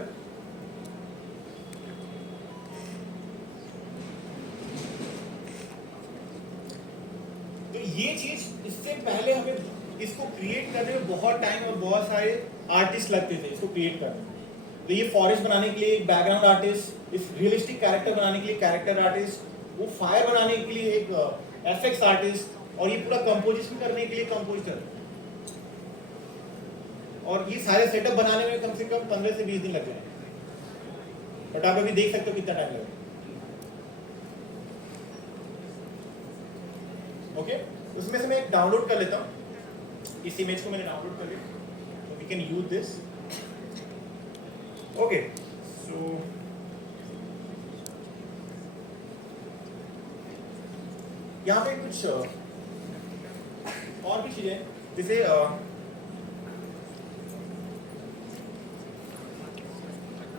तो ये चीज इससे पहले हमें इसको क्रिएट करने में बहुत टाइम और बहुत सारे आर्टिस्ट लगते थे इसको क्रिएट करने में. तो ये फॉरेस्ट बनाने के लिए एक बैकग्राउंड आर्टिस्ट, इस रियलिस्टिक कैरेक्टर बनाने के लिए कैरेक्टर आर्टिस्ट, वो फायर बनाने के लिए एक एफएक्स आर्टिस्ट, और ये पूरा कंपोजिशन करने के लिए कंपोजिटर. और ये सारे सेटअप बनाने में कम से कम 15 से 20 दिन लग जाएंगे. बट आप अभी देख सकते हो कितना टाइम लगेगा. ओके, उसमें से मैं एक डाउनलोड कर लेता हूँ. इस इमेज को मैंने डाउनलोड कर लिया, so we can use this. Okay, so यहाँ पे कुछ और भी चीजें जैसे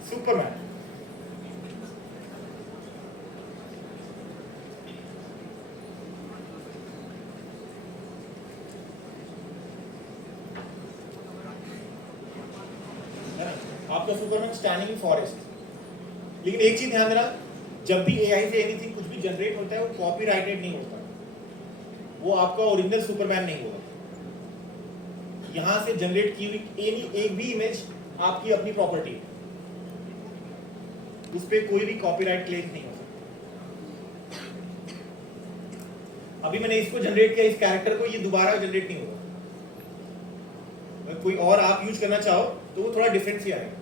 सुपरमैन. आपका सुपरमैन स्टैंडिंग इन फॉरेस्ट. लेकिन एक चीज ध्यान देना, जब भी एआई से एनीथिंग कुछ भी जनरेट होता है वो कॉपीराइटेड नहीं होता, वो आपका ओरिजिनल सुपरमैन नहीं होगा. यहां से जनरेट की हुई एक भी इमेज आपकी अपनी प्रॉपर्टी है, उस पर कोई भी कॉपीराइट क्लेम नहीं हो सकता. अभी मैंने इसको जनरेट किया, इस कैरेक्टर को, ये दोबारा जनरेट नहीं होगा. अगर कोई और आप यूज करना चाहो तो वो थोड़ा डिफरेंट ही आएगा.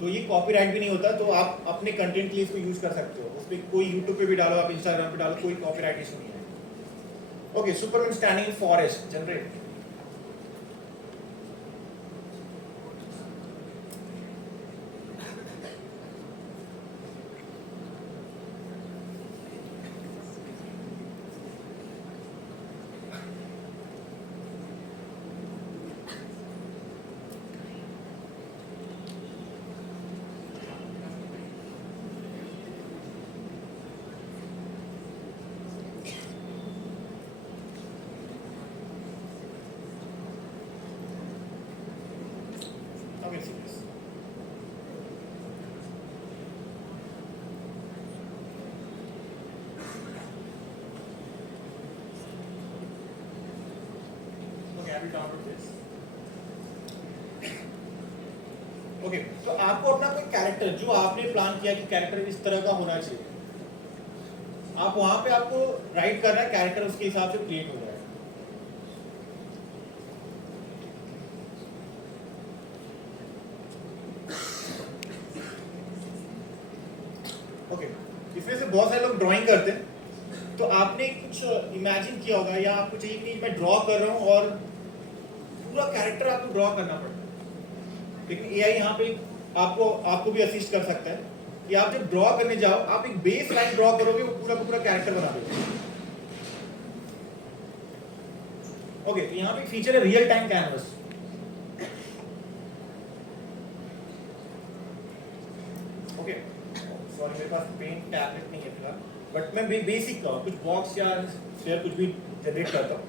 तो ये कॉपीराइट भी नहीं होता, तो आप अपने कंटेंट के लिए इसको यूज कर सकते हो. उस पर कोई यूट्यूब पे भी डालो, आप इंस्टाग्राम पे डालो, कोई कॉपीराइट इशू नहीं है. Okay, Superman standing in forest generate. Okay, see this. Okay, I will download this. Okay, तो आपको अपना कोई कैरेक्टर जो आपने प्लान किया कि कैरेक्टर इस तरह का होना चाहिए, आप वहां पे आपको राइट करना है, कैरेक्टर उसके हिसाब से क्रिएट हो जाएगा. ओके, इसमें से बहुत सारे लोग ड्राइंग करते हैं, तो आपने कुछ इमेजिन किया होगा या आपको चाहिए कि मैं ड्रॉ कर रहा हूँ और पूरा कैरेक्टर आपको ड्रॉ करना पड़ता है. लेकिन एआई यहाँ पे आपको भी असिस्ट कर सकता है कि आप जब ड्रॉ करने जाओ, आप एक बेस लाइन ड्रॉ करोगे, वो पूरा का पूरा कैरेक्टर बना देगा. ओके, तो यहाँ पे फीचर है real time canvas. Okay, sorry मेरे पास पेंट टैबलेट नहीं है फिलहाल, बट मैं बेसिक कुछ बॉक्स या शेयर कुछ भी जनरेट करता हूँ.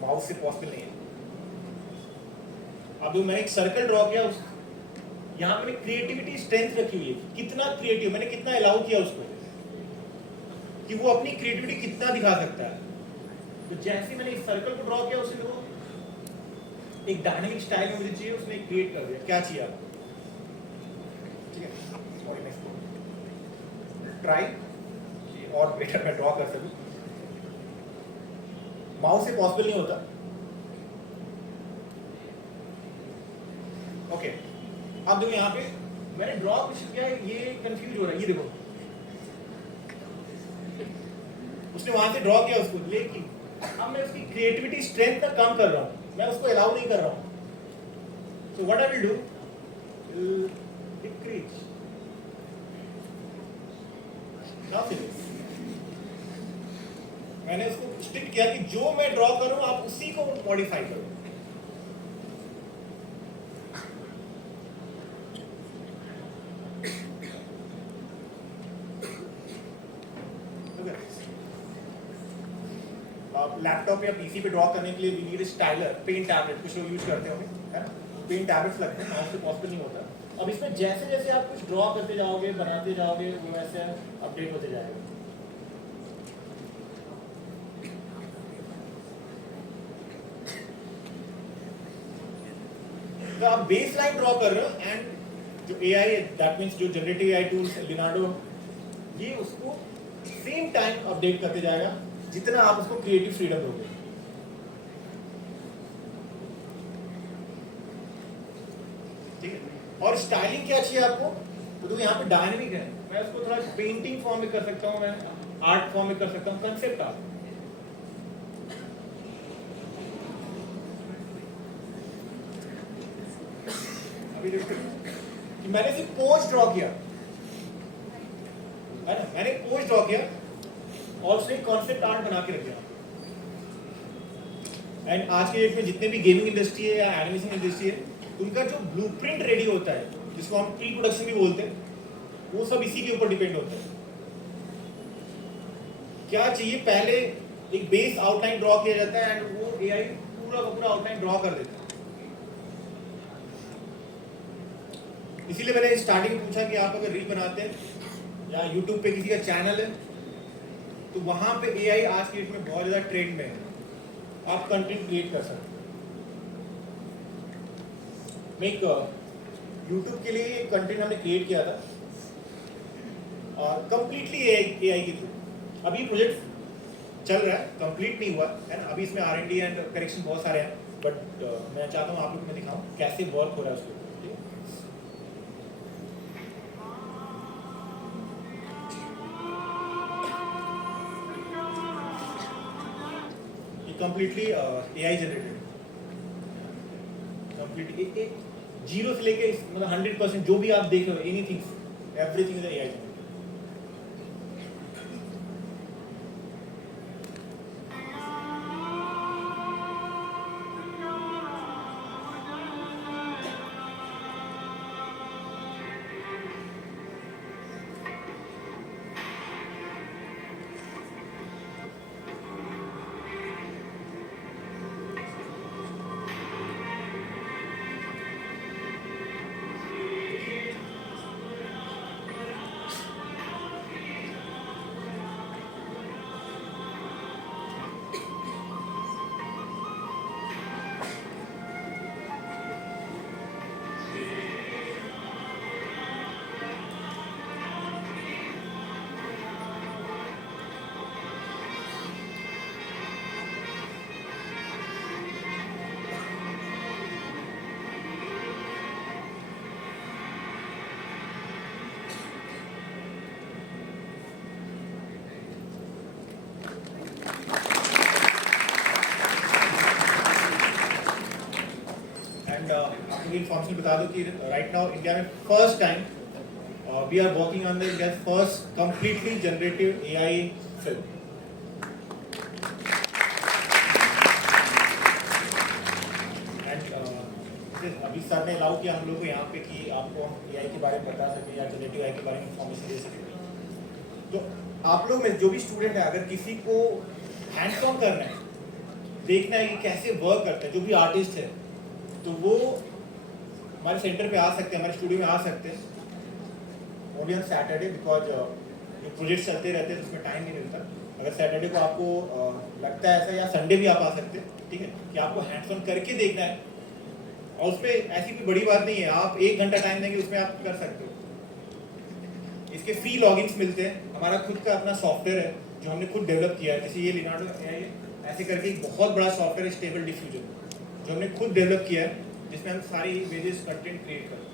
माउस से पॉसिबल नहीं है. अब मैंने एक सर्कल ड्रॉ किया, उस यहाँ मैंने क्रिएटिविटी स्ट्रेंथ रखी हुई है, कितना क्रिएटिव मैंने कितना अलाउ किया उसको. कि वो अपनी क्रिएटिविटी कितना दिखा सकता है। तो जैसे मैंने इस सर्कल को ड्रॉ किया, उसने वो एक डायनामिक स्टाइल में मुझे चाहिए, उसने क्रिएट कर दिया। क्या चाहिए आपको? ठीक है, और नेक्स्ट ट्राई और बेटर मैं ड्रॉ कर सकूं। माउस से पॉसिबल नहीं होता। ओके, अब देखो यहाँ पे मैंने ड्रॉ कुछ किया है, ये कंफ्यूज हो रहा है। ये देखो, उसने वहां से ड्रॉ किया उसको, लेकिन अब मैं उसकी क्रिएटिविटी स्ट्रेंथ तक कम कर रहा हूँ, मैं उसको अलाउ नहीं कर रहा हूँ। So what I will do, decrease now finish. मैंने उसको स्ट्रिक्ट किया कि जो मैं ड्रॉ करूं आप उसी को मॉडिफाई करो। लैपटॉप या पीसी पे ड्रॉ करने के लिए we need stylus, pen tablet, कुछ लोग यूज करते होंगे, है ना? पेन टैबलेट्स लगते हैं, माउस से पॉसिबल नहीं होता। अब इसमें जैसे जैसे आप कुछ ड्रॉ करते जाओगे, बनाते जाओगे, वो वैसे अपडेट होते जाएगा। तो आप बेस लाइन ड्रॉ कर रहे हो, एंड जो एआई, दैट मींस जो जनरेटिव एआई टूल्स लिनार्डो, ये उसको सेम टाइम अपडेट करते जाएगा जितना आप उसको क्रिएटिव फ्रीडम दोगे। ठीक है, और स्टाइलिंग क्या चाहिए आपको? तो यहाँ पे डायनेमिक है, मैं उसको थोड़ा पेंटिंग फॉर्म में कर सकता हूँ, मैं आर्ट फॉर्म में कर सकता हूँ, कंसेप्ट आर्ट। अभी देखो कि मैंने सिर्फ पोज ड्रॉ किया है ना, मैंने पोज ड्रॉ किया और उसने कॉन्सेप्ट आर्ट बना के रख दिया। एंड आज के डेट में जितने भी गेमिंग इंडस्ट्री है या एनिमेशन इंडस्ट्री है, उनका जो ब्लूप्रिंट रेडी होता है, जिसको हम प्री प्रोडक्शन भी बोलते हैं, वो सब इसी के ऊपर डिपेंड होता है। क्या चाहिए, पहले एक बेस आउटलाइन ड्रॉ किया जाता है, एंड वो एआई पूरा का पूरा आउटलाइन ड्रॉ कर देता है। इसीलिए मैंने स्टार्टिंग में पूछा कि आप अगर रील बनाते हैं या यूट्यूब पे किसी का चैनल है, तो वहां पे एआई आज की डेट में बहुत ज्यादा ट्रेंड में है, आप कंटेंट क्रिएट कर सकते हैं। मैं एक यूट्यूब के लिए एक कंटेंट हमने क्रिएट किया था, और कंप्लीटली एआई के थ्रू। अभी प्रोजेक्ट चल रहा है, कंप्लीट नहीं हुआ है ना, अभी इसमें R&D एंड करेक्शन बहुत सारे हैं, बट मैं चाहता हूँ आप लोग को मैं दिखाऊं कैसे वर्क हो रहा है उसके ऊपर। Completely AI generated, completely zero से लेके मतलब 100% जो भी आप देख रहे हो, anything, everything is AI generated. Information बता दो कि राइट नाउ इंडिया में first time we are working on the India first completely generative AI film. And अभी सर ने अलाउ किया हम लोग को यहाँ पे कि आपको हम एआई के बारे में बता सकें या जनरेटिव एआई के बारे में इन्फॉर्मेशन दे सकें। तो आप लोग में जो भी स्टूडेंट है, अगर किसी को हैंड्स ऑन करना है, देखना है कि कैसे वर्क करता है, जो भी आर्टिस्ट है, तो वो हमारे सेंटर पे आ सकते हैं, हमारे स्टूडियो में आ सकते हैं only on Saturday, because projects चलते रहते हैं तो उसमें टाइम नहीं मिलता। अगर सैटरडे को आपको लगता है ऐसा, या संडे भी आप आ सकते हैं, ठीक है, कि आपको हैंड्स ऑन करके देखना है, और उसमें ऐसी कोई बड़ी बात नहीं है, आप 1 घंटा टाइम देंगे उसमें आप कर सकते हो। इसके फ्री लॉगिन्स मिलते हैं, हमारा खुद का अपना सॉफ्टवेयर है जो हमने खुद डेवलप किया है। जैसे ये लिनार्डो AI ऐसे करके एक बहुत बड़ा सॉफ्टवेयर है, स्टेबल डिफ्यूजन, जो हमने खुद डेवलप किया है, जिसमें हम सारी वेरियस कंटेंट क्रिएट करते हैं।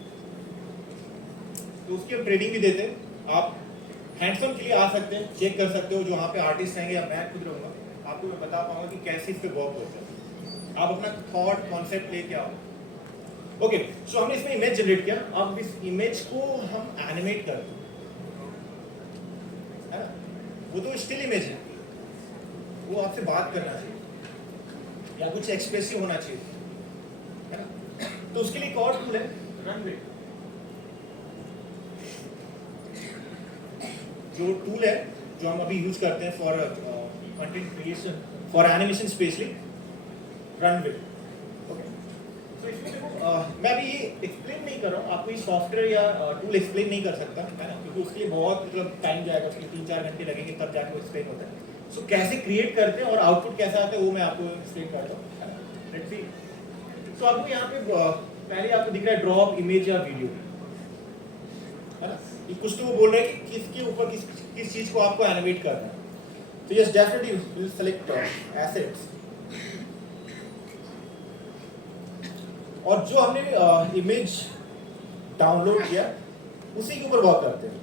तो उसकी हम ट्रेनिंग भी देते हैं। आप हैंड्स ऑन के लिए आ सकते हैं, चेक कर सकते हो, जो वहाँ पे आर्टिस्ट रहेंगे या मैं खुद रहूँगा, आपको मैं बता पाऊंगा कि कैसे इस पे वर्क होता है। आप अपना थॉट कॉन्सेप्ट लेके आओ। ओके, सो हमने इसमें इमेज जनरेट किया, अब इस इमेज को हम एनिमेट करते हैं, है ना? वो तो स्टिल इमेज है, वो आपसे बात करना चाहिए या कुछ एक्सप्रेसिव होना चाहिए, है ना? तो उसके लिए एक और टूल है, रनवे। जो टूल है जो हम अभी यूज करते हैं for content creation, for animation specially, runway. Okay, तो इसमें देखो मैं अभी ये एक्सप्लेन नहीं कर रहा हूँ आपको, ये सॉफ्टवेयर या टूल एक्सप्लेन नहीं कर सकता, है ना, क्योंकि उसके लिए बहुत मतलब टाइम जाएगा, उसके 3-4 घंटे लगेंगे तब जाके वो एक्सप्लेन होता है। सो कैसे क्रिएट करते हैं और आउटपुट कैसा आता है वो मैं आपको एक्सप्लेन करता हूँ, है ना। Let's see. सो आपको यहाँ पे पहले आपको दिख रहा है ड्रॉप इमेज या वीडियो, है ना। ये कुछ तो वो बोल रहे हैं कि किसके ऊपर किस चीज को आपको एनिमेट करना है। तो yes, definitely will select assets, और जो हमने इमेज डाउनलोड किया उसी के ऊपर वर्क करते हैं।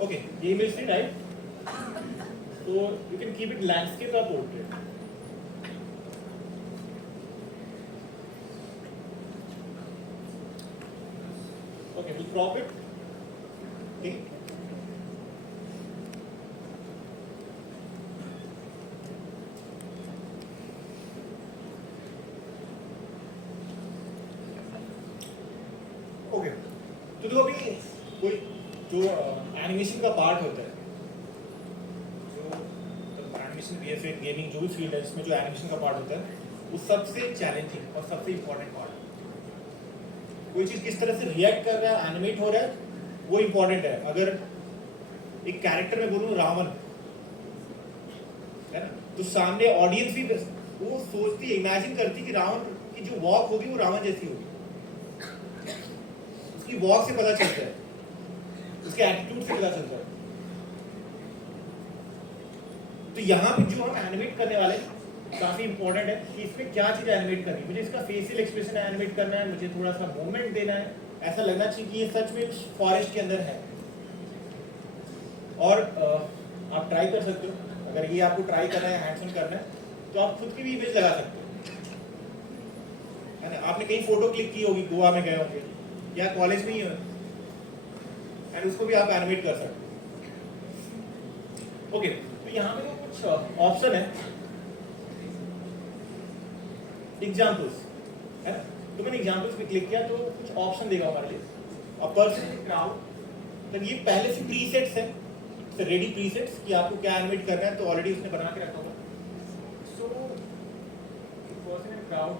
ओके, ये इमेज थी, right? So you can keep it landscape or portrait. Okay, we'll crop it. Okay. Okay. तो देखो अभी कोई जो एनिमेशन का पार्ट होता है, VFX गेमिंग जो भी फील्ड है जिसमें जो एनिमेशन का पार्ट होता है, वो सबसे चैलेंजिंग और सबसे इम्पोर्टेंट पार्ट है। कोई चीज़ किस तरह से रिएक्ट कर रहा है, एनिमेट हो रहा है, वो इम्पोर्टेंट है। अगर एक कैरेक्टर में बोलूँ रावण, है ना, तो सामने ऑडियंस भी वो सोचती, इमेजिन करती कि रावण की जो वॉक होगी वो रावण जैसी होगी। उसकी वॉक से पता चलता है, उसके एटीट्यूड से पता चलता है। तो यहाँ पे जो हम एनिमेट करने वाले काफी इंपॉर्टेंट है कि इसमें क्या चीज एनिमेट करनी है। मुझे इसका फेशियल एक्सप्रेशन एनिमेट करना है, मुझे थोड़ा सा मूवमेंट देना है, ऐसा लगना चाहिए कि ये सच में फॉरेस्ट के अंदर है। और आप ट्राई कर सकते हो, अगर ये आपको ट्राई करना है, हैंड्स ऑन करना है, तो आप खुद की भी इमेज लगा सकते हो, है ना। आपने कहीं फोटो क्लिक की होगी, गोवा में गए होंगे या कॉलेज में ही हो, एंड उसको भी आप एनिमेट कर सकते हो। ओके, तो यहाँ पे कुछ ऑप्शन है, एग्जाम्पल्स, है ना। तो मैंने एग्जाम्पल्स पे क्लिक किया तो कुछ ऑप्शन देगा हमारे लिए। और पर्सन क्राउड, तो ये पहले से प्रीसेट्स है, रेडी प्रीसेट्स कि आपको क्या एनिमेट करना है, तो ऑलरेडी उसने बना के रखा होगा। सो पर्सन एंड क्राउड,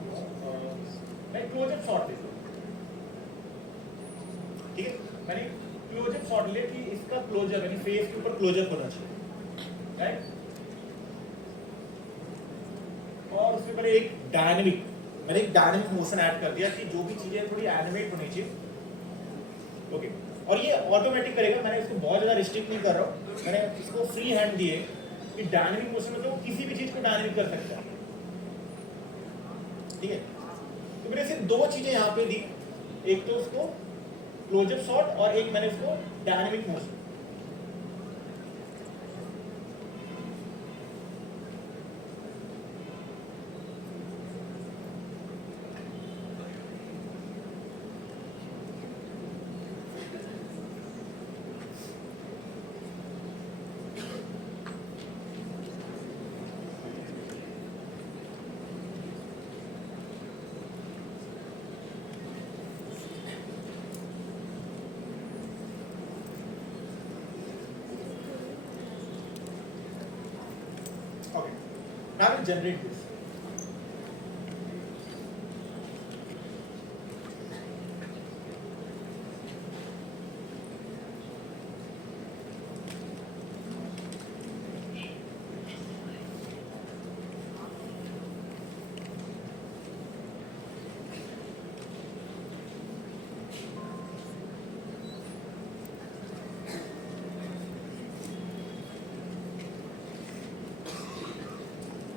मैं क्लोजअप शॉट ले लूं, ठीक है। मैंने क्लोजअप शॉट ले कि इसका क्लोजअप यानी फेस के ऊपर क्लोजअप होना चाहिए, राइट। और उसके ऊपर एक डायनेमिक, मैंने एक डायनेमिक मोशन ऐड कर दिया कि जो भी चीजें थोड़ी एनिमेट होनी चाहिए। ओके, और ये ऑटोमेटिक करेगा। मैंने इसको बहुत ज्यादा रिस्ट्रिक्ट नहीं कर रहा हूँ, मैंने इसको फ्री हैंड दिए कि डायनेमिक मोशन मतलब वो किसी भी चीज को डायनेमिक कर सकता है, ठीक है। तो मैंने सिर्फ दो चीजें यहाँ पे दी, एक तो उसको क्लोजअप शॉट और एक मैंने उसको dynamic motion. generate this.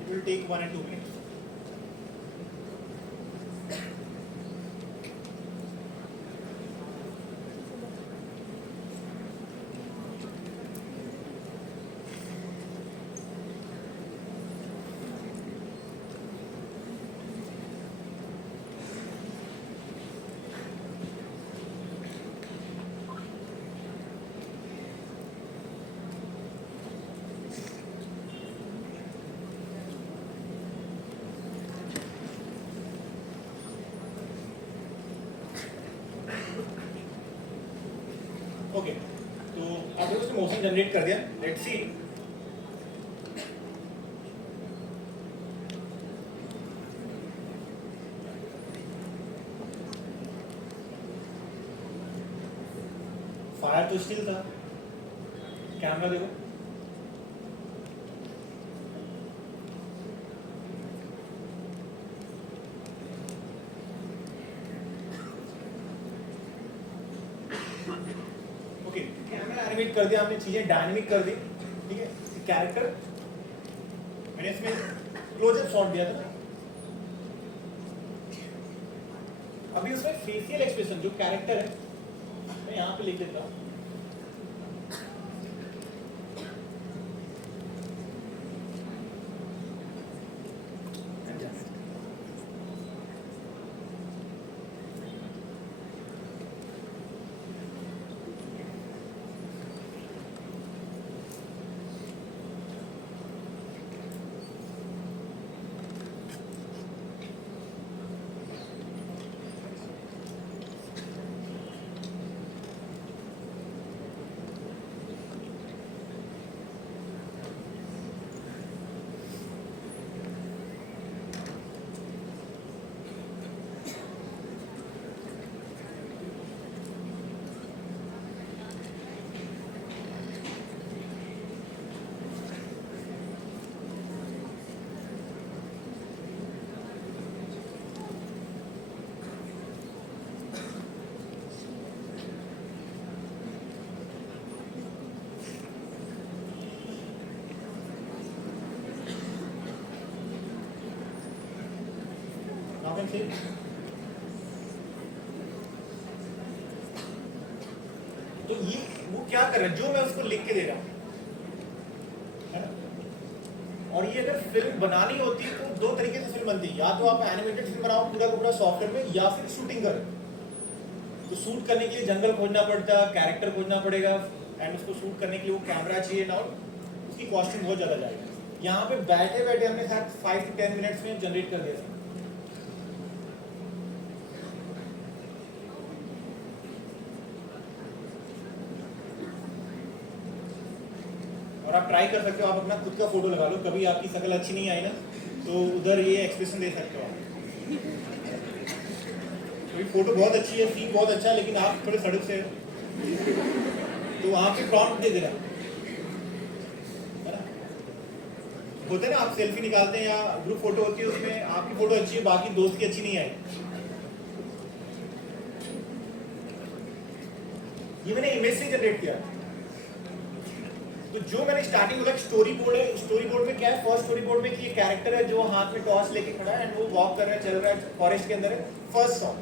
It will take 1 and 2 minutes. Okay, तो आपने उसने मोशन जनरेट कर दिया. Let's see. फायर तो स्टिल था. कैमरा देखो. ओके, कैमरा एनिमेट कर दिया आपने, चीजें डायनेमिक कर दी. ठीक है, कैरेक्टर मैंने इसमें क्लोजअप शॉट दिया था. अभी उसमें फेशियल एक्सप्रेशन जो कैरेक्टर है मैं यहाँ पे लिख देता हूँ. Now can see. तो ये वो क्या कर रहा है, जो मैं उसको लिख के दे रहा हूँ, है ना? और ये अगर फिल्म बनानी होती है तो दो तरीके से फिल्म बनती है. या तो आप एनिमेटेड फिल्म बनाओ पूरा का पूरा सॉफ्टवेयर में, या फिर शूटिंग करें. तो शूट करने के लिए जंगल खोजना पड़ता है, कैरेक्टर खोजना पड़ेगा, एंड उसको शूट करने के लिए वो कैमरा चाहिए ना, उसकी कॉस्टिंग बहुत ज़्यादा जाएगा. यहाँ पे बैठे बैठे हमने शायद 5 to 10 मिनट्स में जनरेट कर दिया था. और आप ट्राई कर सकते हो, आप अपना खुद का फोटो लगा लो. कभी आपकी शक्ल अच्छी नहीं आई ना, तो उधर ये एक्सप्रेशन दे सकते हो आप. कभी फोटो बहुत अच्छी है, सीन बहुत अच्छा है, लेकिन आप थोड़े सड़क से तो वहाँ पे प्रॉम्प्ट दे देना, है ना? होता है ना, आप सेल्फी निकालते हैं या ग्रुप फोटो होती है, उसमें आपकी फोटो अच्छी है, बाकी दोस्त की अच्छी नहीं आई. ये मैंने इमेज से जनरेट किया. तो जो मैंने स्टार्टिंग में स्टोरी बोर्ड है, स्टोरी बोर्ड में क्या है, फर्स्ट स्टोरी बोर्ड में कि ये कैरेक्टर है जो हाथ में टॉर्च लेके खड़ा है एंड वो वॉक कर रहा है, चल रहा है, फॉरेस्ट के अंदर है, फर्स्ट सॉन्ग.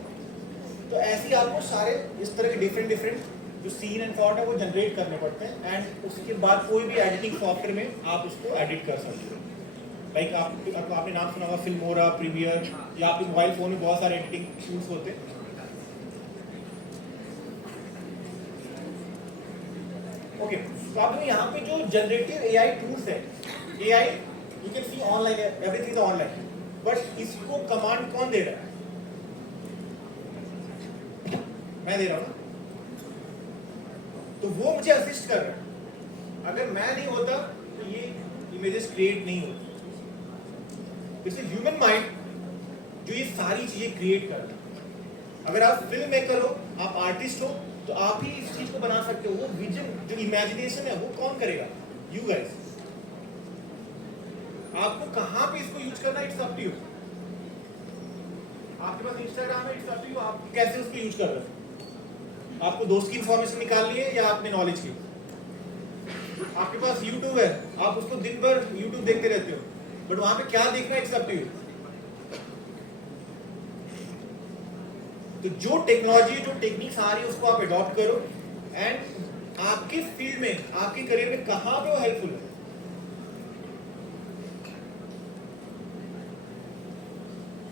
तो ऐसे ही आपको सारे इस तरह के डिफरेंट जो सीन एंड शॉट है वो जनरेट करने पड़ते हैं. एंड उसके बाद कोई भी एडिटिंग सॉफ्टवेयर में आप उसको एडिट कर सकते हो. लाइक आपने नाम सुना होगा फिल्मोरा, प्रीमियर, या आपके मोबाइल फोन में बहुत सारे एडिटिंग टूल्स होते हैं. ओके, तो आप यहाँ पे जो जनरेटिव एआई टूल्स है, AI you can see online, everything is online, but इसको कमांड कौन दे रहा है? मैं दे रहा हूँ ना. तो वो मुझे असिस्ट कर रहा है. अगर मैं नहीं होता तो ये इमेजेस क्रिएट नहीं होती. इट्स अ ह्यूमन माइंड जो ये सारी चीजें क्रिएट करता है। अगर आप फिल्म मेकर हो, आप आर्टिस्ट हो, तो आप ही इस चीज को बना सकते हो। वो विजन, जो इमेजिनेशन है, वो कौन करेगा? You guys. आपको कहां पे इसको यूज करना है, इट्स अप टू यू। आपके पास इंस्टाग्राम है, इट्स अप टू यू, आप कैसे उसको यूज कर रहे हो। आपको दोस्त की इंफॉर्मेशन निकालनी है या अपने नॉलेज की? आपके पास यूट्यूब है, आप उसको दिन भर यूट्यूब देखते रहते हो, बट वहां पे क्या देखना है, इट्स अप टू यू। तो जो टेक्नोलॉजी, जो टेक्निक्स आ रही है, उसको आप अडॉप्ट करो एंड आपके फील्ड में, आपके करियर में कहां पे वो हेल्पफुल है।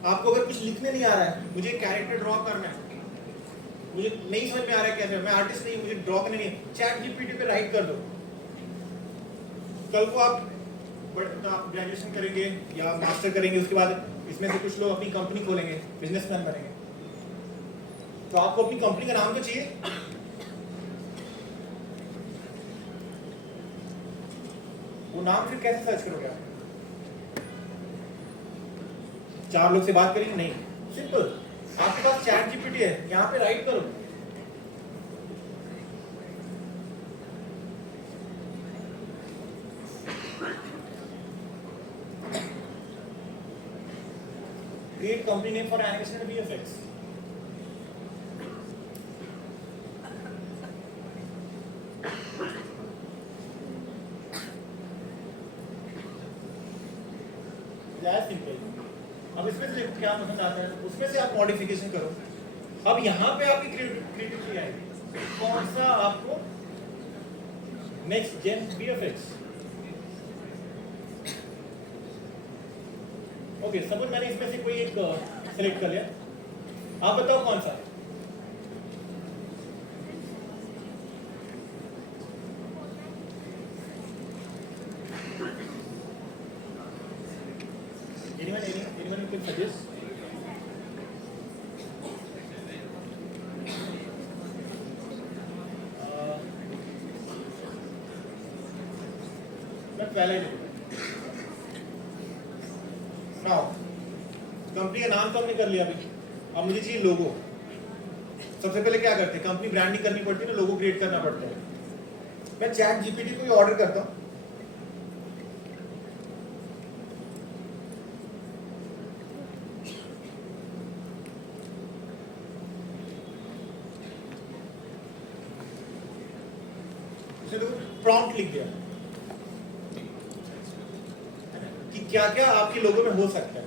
आपको अगर कुछ लिखने नहीं आ रहा है, मुझे कैरेक्टर ड्रॉ करना है, मुझे नहीं समझ में आ रहा है कैसे, मैं आर्टिस्ट नहीं, मुझे ड्रॉ करना नहीं है, चैट जीपीटी पे राइट कर दो। कल को आप ग्रेजुएशन करेंगे या मास्टर करेंगे, उसके बाद इसमें से कुछ लोग अपनी कंपनी खोलेंगे, बिजनेसमैन बनेंगे, तो आपको अपनी कंपनी का नाम तो चाहिए। वो नाम फिर कैसे सर्च करोगे आप? 4 लोग से बात करेंगे? नहीं, सिंपल, आपके पास चैट जीपीटी है, यहाँ पे राइट करो। Create company name for animation and VFX. Simple. अब इसमें से देखो क्या पसंद आता है, उसमें से आप मॉडिफिकेशन करो। अब यहाँ पे आपकी क्रिएटिविटी आएगी, कौन सा आपको next gen VFX. Okay, suppose मैंने इसमें से कोई एक सिलेक्ट कर लिया, आप बताओ कौन सा। Anyone you can suggest? मैं पहले ही नाउ कंपनी का नाम तो हमने कर लिया अभी, अब मुझे चाहिए लोगो। सबसे पहले क्या करते हैं, कंपनी ब्रांडिंग करनी पड़ती है ना, लोगो क्रिएट करना पड़ता है। मैं चैट जीपीटी को ऑर्डर करता हूँ, प्रॉम्प्ट लिख दिया कि क्या क्या आपके लोगों में हो सकता है।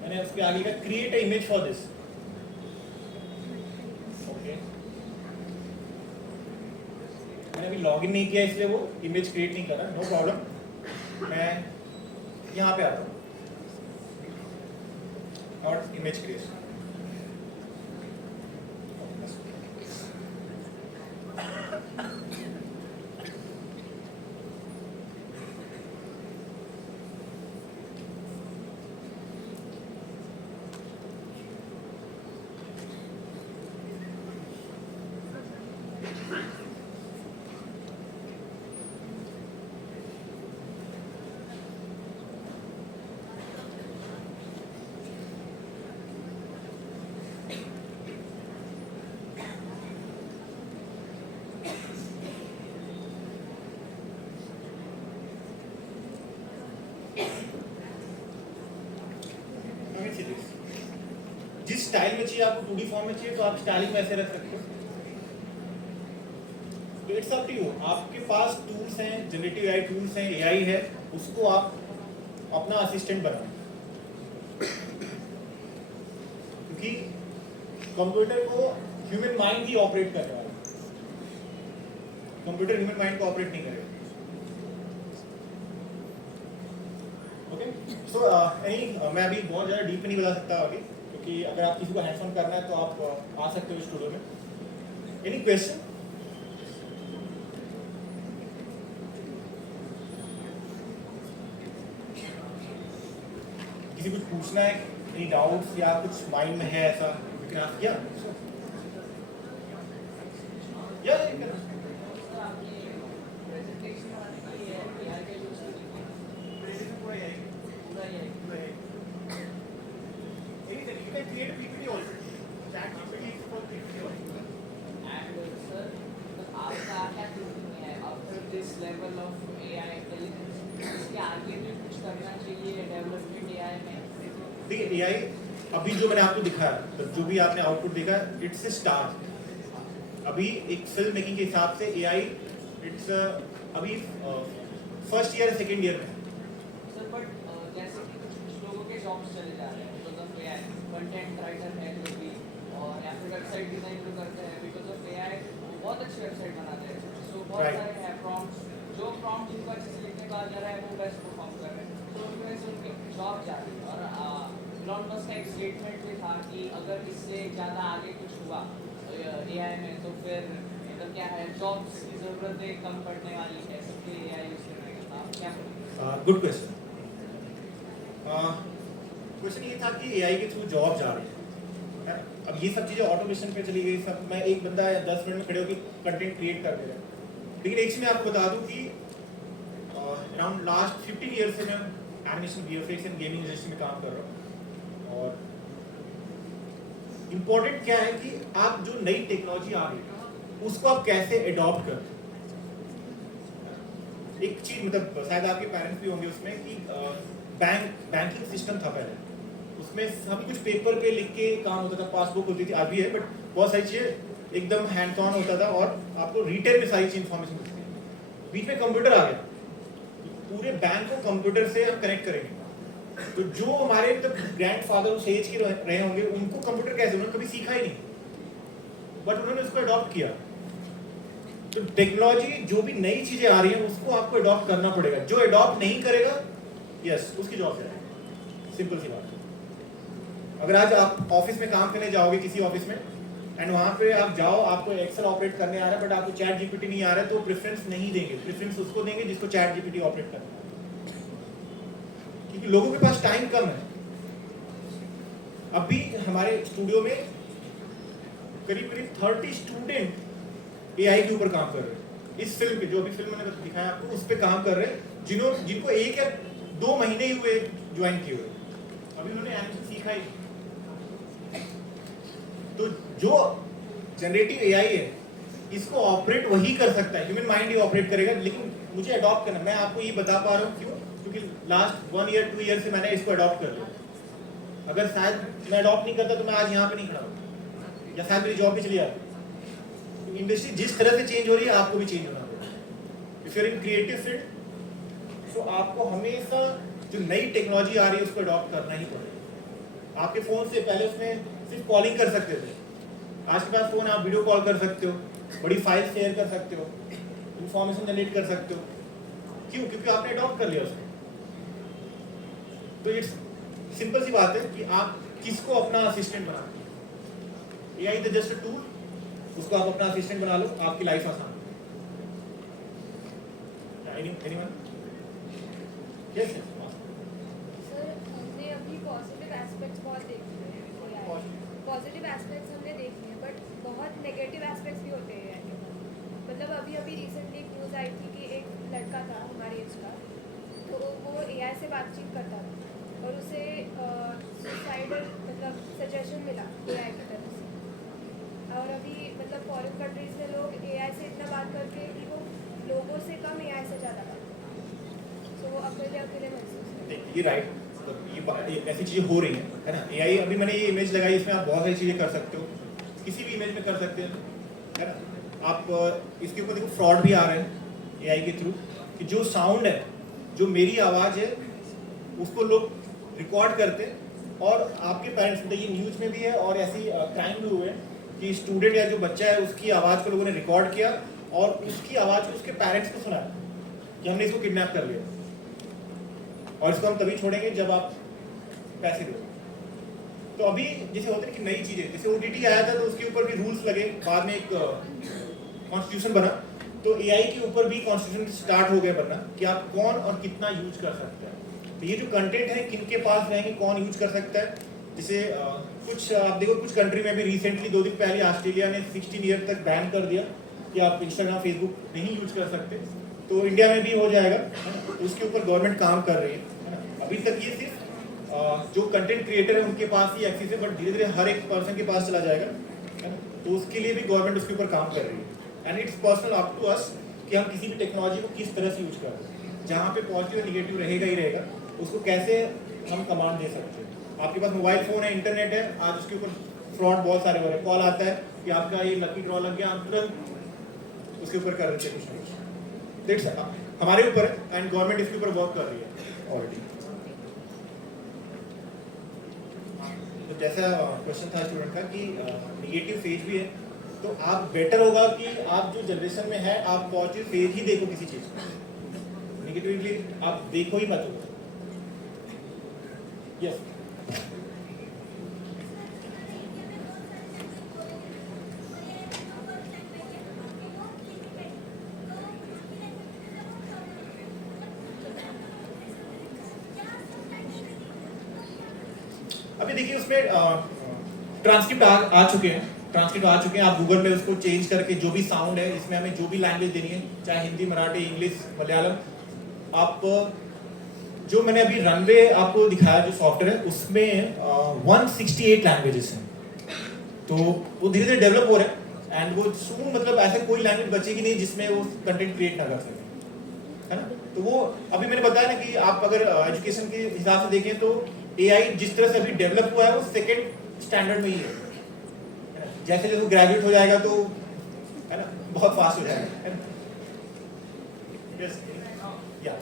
मैंने उसके आगे का create a image for this. Okay, मैंने अभी लॉगिन नहीं किया इसलिए वो इमेज क्रिएट नहीं कर रहा, नो प्रॉब्लम। मैं यहां पे आता हूं और इमेज क्रिएशन। जिस स्टाइल में चाहिए आपको, 2D फॉर्म में चाहिए तो आप स्टाइलिंग में ऐसे रख सकते हो। तो इट्स अप टू यू, आपके पास टूल्स हैं, जनरेटिव एआई टूल्स हैं, एआई है, उसको आप अपना असिस्टेंट बनाओ। क्योंकि कंप्यूटर को ह्यूमन माइंड ही ऑपरेट करने वाला, कंप्यूटर ह्यूमन माइंड को ऑपरेट नहीं करेगा। ओके, सो मैं अभी बहुत ज़्यादा डीप नहीं बता सकता अभी, क्योंकि अगर आप किसी को हैंड्स ऑन करना है तो आप आ सकते हो स्टूडियो में। Any question? किसी कुछ पूछना है, एनी डाउट्स या कुछ माइंड में है ऐसा, लेकिन आप क्या या देखिए एआई अभी जो मैंने आपको दिखाया, तो जो भी आपने आउटपुट देखा, इट्स ए स्टार्ट। अभी एक फिल्म मेकिंग के हिसाब से एआई इट्स अभी फर्स्ट ईयर सेकेंड ईयर में है। सर बट जैसे कि कुछ लोगों के जॉब्स चले जा रहे हैं because of AI, content writer है जो भी, और या फिर वेबसाइट डिजाइन जो करते हैं बिकॉज ऑफ एआई बहुत अच्छी वेबसाइट बनाते हैं। सो बहुत Right. सारे हैं प्रॉम्प्ट्स, जो प्रॉम्प्ट जिनको अच्छे से लिखने को आ जा रहा है वो बेस्ट परफॉर्म कर रहे हैं, तो उनकी वजह से उनकी जॉब जा रही है। और इलॉन मस्क का एक स्टेटमेंट भी था कि अगर इससे ज़्यादा आगे कुछ हुआ एआई में तो फिर मतलब क्या है, जॉब्स की ज़रूरतें कम पड़ने वाली है, सबके एआई यूज़ करने का। आप क्या बोलेंगे? Good question. क्वेश्चन ये था कि एआई के थ्रू जॉब जा रही है। अब ये सब चीज़ें ऑटोमेशन पे चली गई, सब मैं एक बंदा 10 मिनट में खड़े होकर कंटेंट क्रिएट कर दे रहा है। लेकिन एक चीज़ मैं आपको बता दूं कि अराउंड लास्ट 15 ईयर से मैं animation, VFX and gaming industry में काम कर रहा हूँ। और इम्पोर्टेंट क्या है कि आप जो नई टेक्नोलॉजी आ रही है उसको आप कैसे अडॉप्ट करते हैं। एक चीज मतलब शायद आपके पेरेंट्स भी होंगे उसमें कि बैंकिंग सिस्टम था पहले, उसमें सब कुछ पेपर पे लिख के काम होता था, पासबुक होती थी, आज भी है, बट बहुत सारी चीजें एकदम हैंड्स ऑन होता था और आपको रिटेल में सारी चीज इन्फॉर्मेशन मिलती थी। बीच में कंप्यूटर आ गया, पूरे बैंक को कंप्यूटर से हम कनेक्ट करेंगे। तो जो हमारे ग्रैंडफादर उस एज के रहे होंगे उनको कंप्यूटर कैसे, उन्होंने कभी सीखा ही नहीं, बट उन्होंने उसको अडॉप्ट किया। तो टेक्नोलॉजी जो भी नई चीजें आ रही हैं उसको आपको अडॉप्ट करना पड़ेगा। जो अडॉप्ट नहीं करेगा यस उसकी जॉब जाएगी, सिंपल सी बात है। अगर आज आप ऑफिस में काम करने जाओगे किसी ऑफिस में एंड वहां पे आप जाओ, आपको एक्सेल ऑपरेट करने आ रहा है बट आपको चैट जीपीटी नहीं आ रहा है, तो प्रेफरेंस नहीं देंगे, प्रेफरेंस उसको देंगे जिसको चैट जीपीटी ऑपरेट करना है, क्योंकि लोगों के पास टाइम कम है। अभी हमारे स्टूडियो में करीब करीब 30 स्टूडेंट एआई के ऊपर काम कर रहे हैं। इस फिल्म पे, जो अभी फिल्म मैंने दिखाया आपको, उस पे काम कर रहे हैं, जिनको 1 या 2 महीने ही हुए ज्वाइन किए हुए, अभी उन्होंने एनिमेशन सीखा ही। तो जो जनरेटिव एआई है इसको ऑपरेट वही कर सकता है, ह्यूमन माइंड ही ऑपरेट करेगा, लेकिन मुझे अडॉप्ट करना, मैं आपको ये बता पा रहा हूँ क्यों, क्योंकि लास्ट 1 ईयर 2 ईयर से मैंने इसको अडॉप्ट कर लिया। अगर शायद मैं अडॉप्ट नहीं करता तो मैं आज यहाँ पे नहीं खड़ा हूँ, या शायद मेरी जॉब भी चली जाती। इंडस्ट्री जिस तरह से चेंज हो रही है आपको भी चेंज होना पड़ेगा। If you are in creative field, तो आपको हमेशा जो नई टेक्नोलॉजी आ रही है उसको अडॉप्ट करना ही पड़ेगा। आपके फोन से पहले उसमें सिर्फ कॉलिंग कर सकते थे, आज के पास फोन आप वीडियो कॉल कर सकते हो, बड़ी फाइल शेयर कर सकते हो, इंफॉर्मेशन जनरेट कर सकते हो। क्यों? क्योंकि आपने अडॉप्ट कर लिया उसको। तो इट्स सिंपल सी बात है कि आप किसको अपना असिस्टेंट बना, AI is just a tool, उसको आप अपना असिस्टेंट बना लो, आपकी लाइफ आसान। एनीवन? Yes yes. सर हमने अभी पॉजिटिव एस्पेक्ट्स बहुत देखे हैं, पॉजिटिव एस्पेक्ट्स हमने देख लिए, बट बहुत नेगेटिव एस्पेक्ट्स भी होते हैं। मतलब अभी अभी रिसेंटली एक न्यूज़ आई थी कि एक लड़का था हमारे एज का, तो वो एआई से बातचीत करता था और उसे सुसाइडल मतलब सजेशन मिला एआई की तरफ से। और अभी मतलब फॉरेन कंट्रीज में लोग एआई से इतना बात करते हैं कि वो लोगों से कम एआई से ज़्यादा बात करते हैं, तो वो अकेले अकेले महसूस करते हैं। ये राइट, ये ऐसी चीजें हो रही हैं, है ना। एआई अभी मैंने ये इमेज लगाई, इसमें आप बहुत सारी चीजें कर सकते हो, किसी भी इमेज में कर सकते हैं, है ना। आप इसके ऊपर देखो फ्रॉड भी आ रहे हैं एआई के थ्रू, कि जो साउंड है, जो मेरी आवाज़ है, उसको लोग रिकॉर्ड करते हैं और आपके पेरेंट्स, मतलब ये न्यूज़ में भी है और ऐसी क्राइम भी हुए हैं कि स्टूडेंट या जो बच्चा है उसकी आवाज़ को लोगों ने रिकॉर्ड किया और उसकी आवाज़ को उसके पेरेंट्स को सुनाया कि हमने इसको किडनैप कर लिया और इसको हम तभी छोड़ेंगे जब आप पैसे दो। तो अभी जैसे होते हैं कि नई चीज़ें, जैसे ओटीटी आया था तो उसके ऊपर भी रूल्स लगे, बाद में एक कॉन्स्टिट्यूशन बना, तो एआई के ऊपर भी कॉन्स्टिट्यूशन स्टार्ट हो गया बनना कि आप कौन और कितना यूज कर सकते हैं। तो ये जो कंटेंट है किन के पास रहेंगे, कौन यूज कर सकता है। जैसे कुछ आप देखो, कुछ कंट्री में भी रिसेंटली 2 दिन पहले ऑस्ट्रेलिया ने 16 ईयर तक बैन कर दिया कि आप इंस्टाग्राम फेसबुक नहीं यूज कर सकते, तो इंडिया में भी हो जाएगा, है ना। उसके ऊपर गवर्नमेंट काम कर रही है ना। अभी तक ये सिर्फ जो कंटेंट क्रिएटर है उनके पास ही एक्सेस है, बट धीरे धीरे हर एक पर्सन के पास चला जाएगा, है ना। तो उसके लिए भी गवर्नमेंट उसके ऊपर काम कर रही है, and it's personal up to us कि हम किसी भी टेक्नोलॉजी को किस तरह से यूज कर रहे हैं। जहाँ पे पॉजिटिव और निगेटिव रहेगा ही रहेगा, उसको कैसे हम कमांड दे सकते हैं। आपके पास मोबाइल फ़ोन है, इंटरनेट है, आज उसके ऊपर फ्रॉड बहुत सारे हो रहे हैं। कॉल आता है कि आपका ये लकी ड्रॉ लग गया, आप तुरंत उसके ऊपर कर देते हैं कुछ ना कुछ। देख सकते हमारे ऊपर है एंड गवर्नमेंट इसके ऊपर वर्क कर रही है ऑलरेडी। तो जैसा क्वेश्चन था स्टूडेंट का कि निगेटिव फेज भी है, तो आप बेटर होगा कि आप जो जनरेशन में है आप पॉजिटिव फेज ही देखो किसी चीज़ को, निगेटिवली आप देखो ही मत। यस अभी देखिए उसमें ट्रांसक्रिप्ट आ चुके हैं, आप गूगल में उसको चेंज करके जो भी साउंड है इसमें हमें जो भी लैंग्वेज देनी है, चाहे हिंदी, मराठी, इंग्लिश, मलयालम, आप जो मैंने अभी रनवे आपको दिखाया जो सॉफ्टवेयर है उसमें 168 लैंग्वेजेस हैं, तो वो धीरे धीरे डेवलप हो रहे हैं एंड वो सून मतलब ऐसे कोई लैंग्वेज बचेगी नहीं जिसमें वो कंटेंट क्रिएट ना कर सके, है ना। तो वो अभी मैंने बताया ना कि आप अगर एजुकेशन के हिसाब से देखें तो एआई जिस तरह से अभी डेवलप हुआ है वो सेकंड स्टैंडर्ड में ही है ना? जैसे जैसे ग्रेजुएट हो जाएगा तो है ना बहुत फास्ट हो जाएगा, है ना। यस या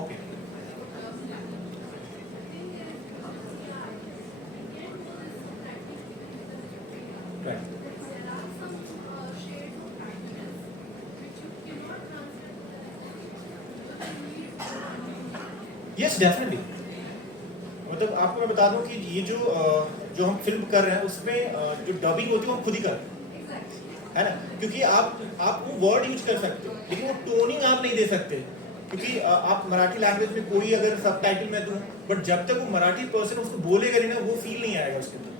ओके राइट यस डेफिनेटली। मतलब आपको मैं बता दूं कि ये जो हम फिल्म कर रहे हैं उसमें जो डबिंग होती है वो हम खुद ही करते हैं, है ना, क्योंकि आप वो वर्ड यूज कर सकते हो लेकिन वो टोनिंग आप नहीं दे सकते, क्योंकि आप मराठी लैंग्वेज में कोई अगर सबटाइटल मैं दूं बट जब तक वो मराठी पर्सन उसको बोलेगा नहीं ना वो फील नहीं आएगा उसके अंदर,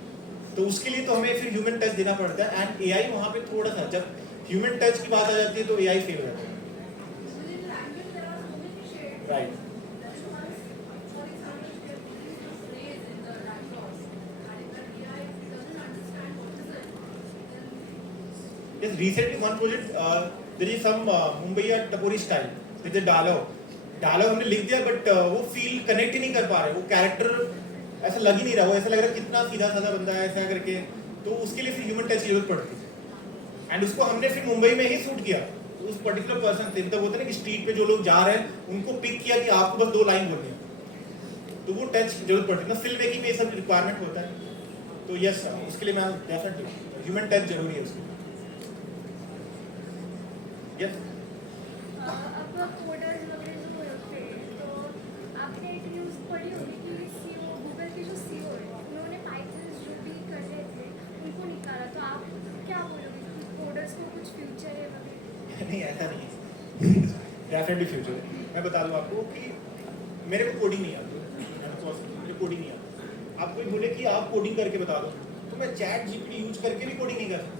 तो उसके लिए तो हमें फिर ह्यूमन टच देना पड़ता है एंड एआई वहाँ पे थोड़ा सा जब ह्यूमन टच की बात आ जाती है तो एआई फेल हो जाता है। Right Yes, recently one project there is some Mumbai या टपोरी स्टाइल जैसे डायलॉग हमने लिख दिया बट वो फील कनेक्ट ही नहीं कर पा रहे, वो कैरेक्टर ऐसा लग ही नहीं रहा, वो ऐसा लग रहा है कितना सीधा साधा बंदा है ऐसा करके, तो उसके लिए फिर ह्यूमन टच की जरूरत पड़ती है एंड उसको हमने फिर मुंबई में ही शूट किया उस पर्टिकुलर पर्सन से, मतलब होता है ना कि स्ट्रीट पे जो लोग जा रहे हैं उनको पिक किया कि आपको बस 2 लाइन बोलनी है, तो वो टच की जरूरत पड़ती है ना, फिल्म मेकिंग में ये सब रिक्वायरमेंट होता है, तो यस उसके लिए मैं डेफिनेटली ह्यूमन टच जरूरी है उसके लिए। यस अब कोडर्स वगैरह जो होते हैं तो आपने एक न्यूज़ पढ़ी होगी कि सीईओ गूगल के जो सीईओ है उन्होंने पाइथन जो भी कर रहे थे उनको निकाला, तो आप क्या बोलोगे कि कोडर्स को कुछ फ्यूचर है वगैरह? नहीं ऐसा नहीं है, डेफिनेटली फ्यूचर है। मैं बता दूं आपको कि मेरे को कोडिंग नहीं आती, मुझे कोडिंग नहीं आती, आप कोई बोले कि आप कोडिंग करके बता दो तो मैं चैट जीपीटी यूज करके भी कोडिंग नहीं कर सकता,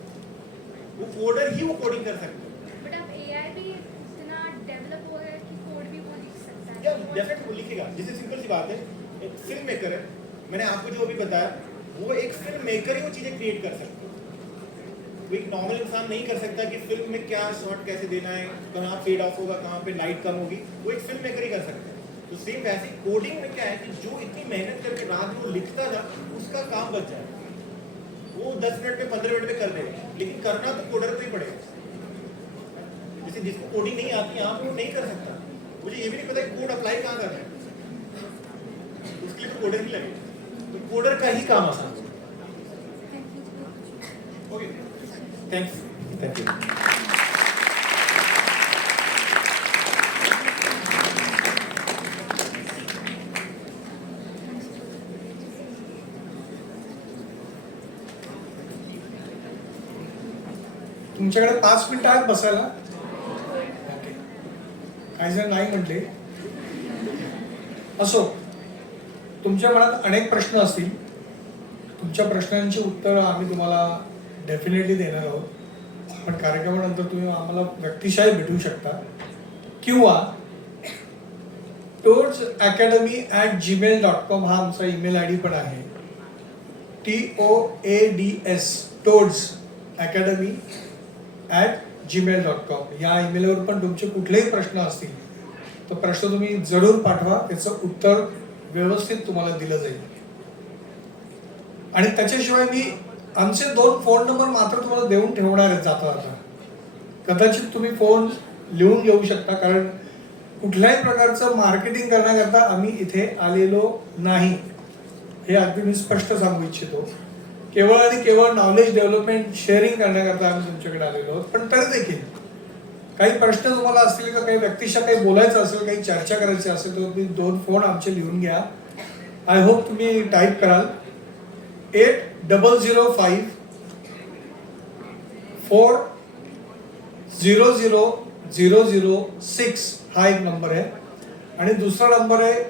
वो कोडर ही वो कोडिंग कर सकते हैं। बट अब एआई भी इतना डेवलप हो गया है कि कोड भी वो लिख सकता है। क्या डेफिनेटली वो लिखेगा, जैसे सिंपल सी बात है, एक फिल्म मेकर है, मैंने आपको जो अभी बताया वो एक फिल्म मेकर ही वो चीज़ें क्रिएट कर सकता है, वो एक नॉर्मल इंसान नहीं कर सकता कि फिल्म में क्या शॉट कैसे देना है, कहाँ फेड ऑफ होगा, कहाँ पे लाइट कम होगी, वो एक फिल्म मेकर ही कर सकता है। तो सेम वैसे कोडिंग में क्या है कि जो इतनी मेहनत करके रात में वो लिखता था उसका काम बच जाएगा, वो 10 मिनट में 15 मिनट में कर देगा, लेकिन करना तो कोडर को ही पड़ेगा। जैसे जिसको कोडिंग नहीं आती यहाँ पे वो नहीं कर सकता, मुझे ये भी नहीं पता कि कोड अप्लाई कहाँ करना है, उसके लिए तो कोडर ही लगेगा, तो कोडर का ही काम आसान होगा। Okay thanks, thank you. तुमच्याकडे 5 मिनिटं आहेत बसायला? ओके. काही जण नाही म्हटले. असो, तुमच्या मनात अनेक प्रश्न असतील, तुमच्या प्रश्नांची उत्तरं आम्ही तुम्हाला डेफिनेटली देणार आहोत, पण कार्यक्रमानंतर तुम्ही आम्हाला व्यक्तिशः भेटू शकता किंवा toadsacademy@gmail.com हा आमचा ईमेल आय डी पण आहे. TOADS TOADS Academy gmail.com या ईमेलवर पण तुमचे कुठलेही प्रश्न असतील तर प्रश्न तुम्ही जरूर पाठवा, त्याचं उत्तर व्यवस्थित तुम्हाला दिलं जाईल. आणि त्याच्याशिवाय मी आमचे 2 फोन नंबर मात्र तुम्हाला देऊन ठेवणार आहेत जाता जाता. कदाचित तुम्ही फोन लिहून घेऊ शकता, कारण कुठल्याही प्रकारचं मार्केटिंग करण्याकरता आम्ही इथे आलेलो नाही, हे अगदी मी स्पष्ट सांगू इच्छितो. केवळ आणि केवळ नॉलेज डेव्हलपमेंट शेअरिंग करण्याकरता आम्ही तुमच्याकडे आलेलो आहोत. पण तरी देखील काही प्रश्न तुम्हाला असतील का, काही व्यक्तीशी काही बोलायचं असेल, काही चर्चा करायची असेल तर तुम्ही 2 फोन आमचे लिहून घ्या. आय होप तुम्ही टाईप कराल. 8005 400006 हा एक नंबर आहे. आणि दुसरा नंबर आहे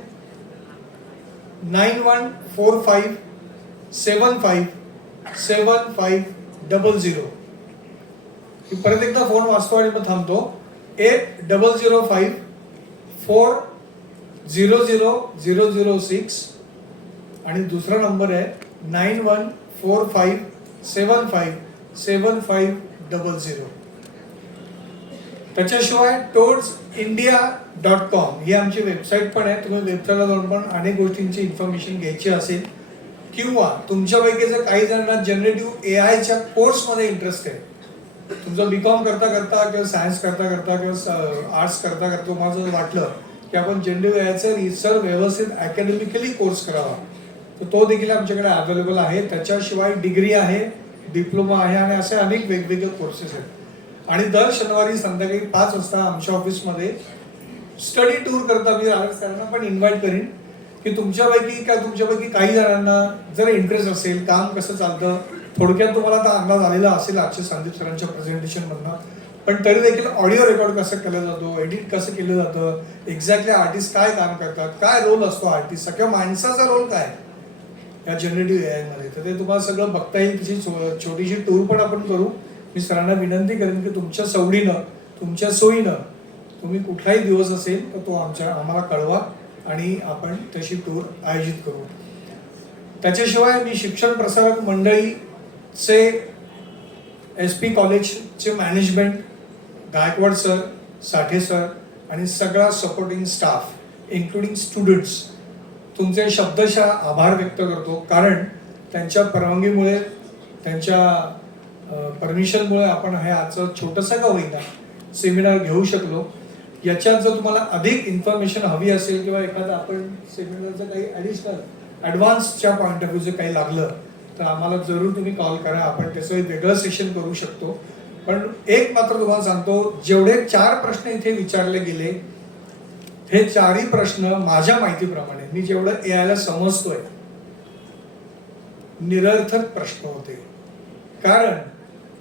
9145757500. मी परत एकदा फोन वाचतो आणि मग थांबतो. 8005 400006 आणि दुसरा नंबर आहे 9145757500. त्याच्याशिवाय towards-india.com ही आमची वेबसाईट पण आहे. तुम्ही वेबसाईटला जाऊन पण अनेक गोष्टींची इन्फॉर्मेशन घ्यायची असेल, किंवा तुमच्यापैकी जर काही जणांना जनरेटिव्ह एआयच्या कोर्समध्ये इंटरेस्ट आहे, तुमचं बीकॉम करता करता किंवा सायन्स करता करता किंवा आर्ट्स करता करता तुम्हाला जर वाटलं की आपण जनरेटिव्ह एआयचा रिसर्च व्यवस्थित अकॅडमिकली कोर्स करावा, तर तो देखील आमच्याकडे अवेलेबल आहे. त्याच्याशिवाय डिग्री आहे, डिप्लोमा आहे आणि असे अनेक वेगवेगळे कोर्सेस आहेत. आणि दर शनिवारी संध्याकाळी 5 वाजता आमच्या ऑफिसमध्ये स्टडी टूर करता मी सरांना पण इन्व्हाइट करीन की तुमच्यापैकी काही जणांना जर इंटरेस्ट असेल, काम कसं चालतं, थोडक्यात तुम्हाला आता अंदाज आलेला असेल आजच्या संदीप सरांच्या प्रेझेंटेशनमधनं, पण तरी देखील ऑडिओ रेकॉर्ड कसं केलं जातो, एडिट कसं केलं जातं, एक्झॅक्टली आर्टिस्ट काय काम करतात, काय रोल असतो आर्टिस्टचा किंवा माणसाचा रोल काय या जनरेटिव्ह एआयमध्ये, तर ते तुम्हाला सगळं बघता येईल. तिची छोटीशी टूर पण आपण करू. मी सरांना विनंती करेन की तुमच्या सवडीनं, तुमच्या सोयीनं तुम्ही कुठलाही दिवस असेल तर तो आम्हाला कळवा आणि आपण तशी टूर आयोजित करू. त्याच्याशिवाय मी शिक्षण प्रसारक मंडळीचे SP कॉलेजचे management, Gaikwad sir, Sathe sir आणि सगळा सपोर्टिंग स्टाफ इन्क्लुडिंग स्टुडंट्स तुमचे शब्दशः आभार व्यक्त करतो, कारण त्यांच्या परवानगीमुळे, त्यांच्या परमिशनमुळे आपण हे आजचं छोटंसं का होईना सेमिनार घेऊ शकलो. याच्यात जर तुम्हाला अधिक इन्फॉर्मेशन हवी असेल किंवा एखादं आपण सेमिनारचं काही ॲडिशनल ॲडव्हान्सच्या पॉईंट ऑफ व्ह्यू काही लागलं तर आम्हाला जरूर तुम्ही कॉल करा. आपण त्याचं एक वेगळं सेशन करू शकतो. पण एक मात्र तुम्हाला सांगतो, जेवढे 4 प्रश्न इथे विचारले गेले, हे 4ही प्रश्न माझ्या माहितीप्रमाणे मी जेवढं एआयला समजतोय निरर्थक प्रश्न होते. कारण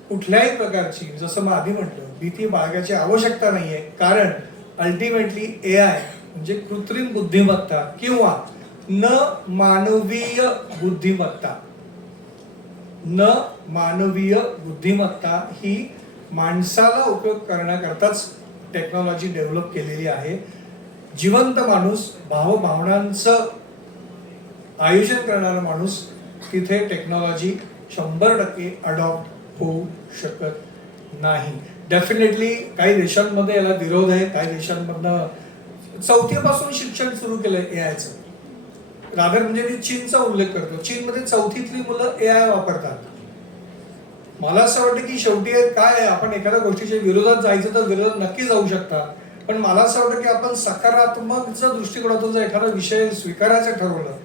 कुठल्याही प्रकारची, जसं मी आधी म्हटलं, भीती बाळगायची आवश्यकता नाहीये. कारण अल्टिमेटली एआय म्हणजे कृत्रिम बुद्धिमत्ता किंवा न मानवीय बुद्धिमत्ता ही माणसाला उपयोग करण्याकरताच टेक्नॉलॉजी डेव्हलप केलेली आहे. जिवंत माणूस, भावभावनांचं आयोजन करणारा माणूस, तिथे टेक्नॉलॉजी 100% अडॉप्ट होऊ शकत नाही. डेफिनेटली काही देशांमध्ये याला विरोध आहे. काही देशांमधनं 4थीपासून शिक्षण सुरू केलंय एआयचं. रादर म्हणजे मी चीनचा उल्लेख करतो. चीनमध्ये 4थीतली मुलं एआय वापरतात. मला असं वाटतं की शेवटी काय आहे, आपण एखाद्या गोष्टीच्या विरोधात जायचं तर विरोधात नक्की जाऊ शकता, पण मला असं वाटतं की आपण सकारात्मक दृष्टिकोनातून जर एखादा विषय स्वीकारायचं ठरवलं,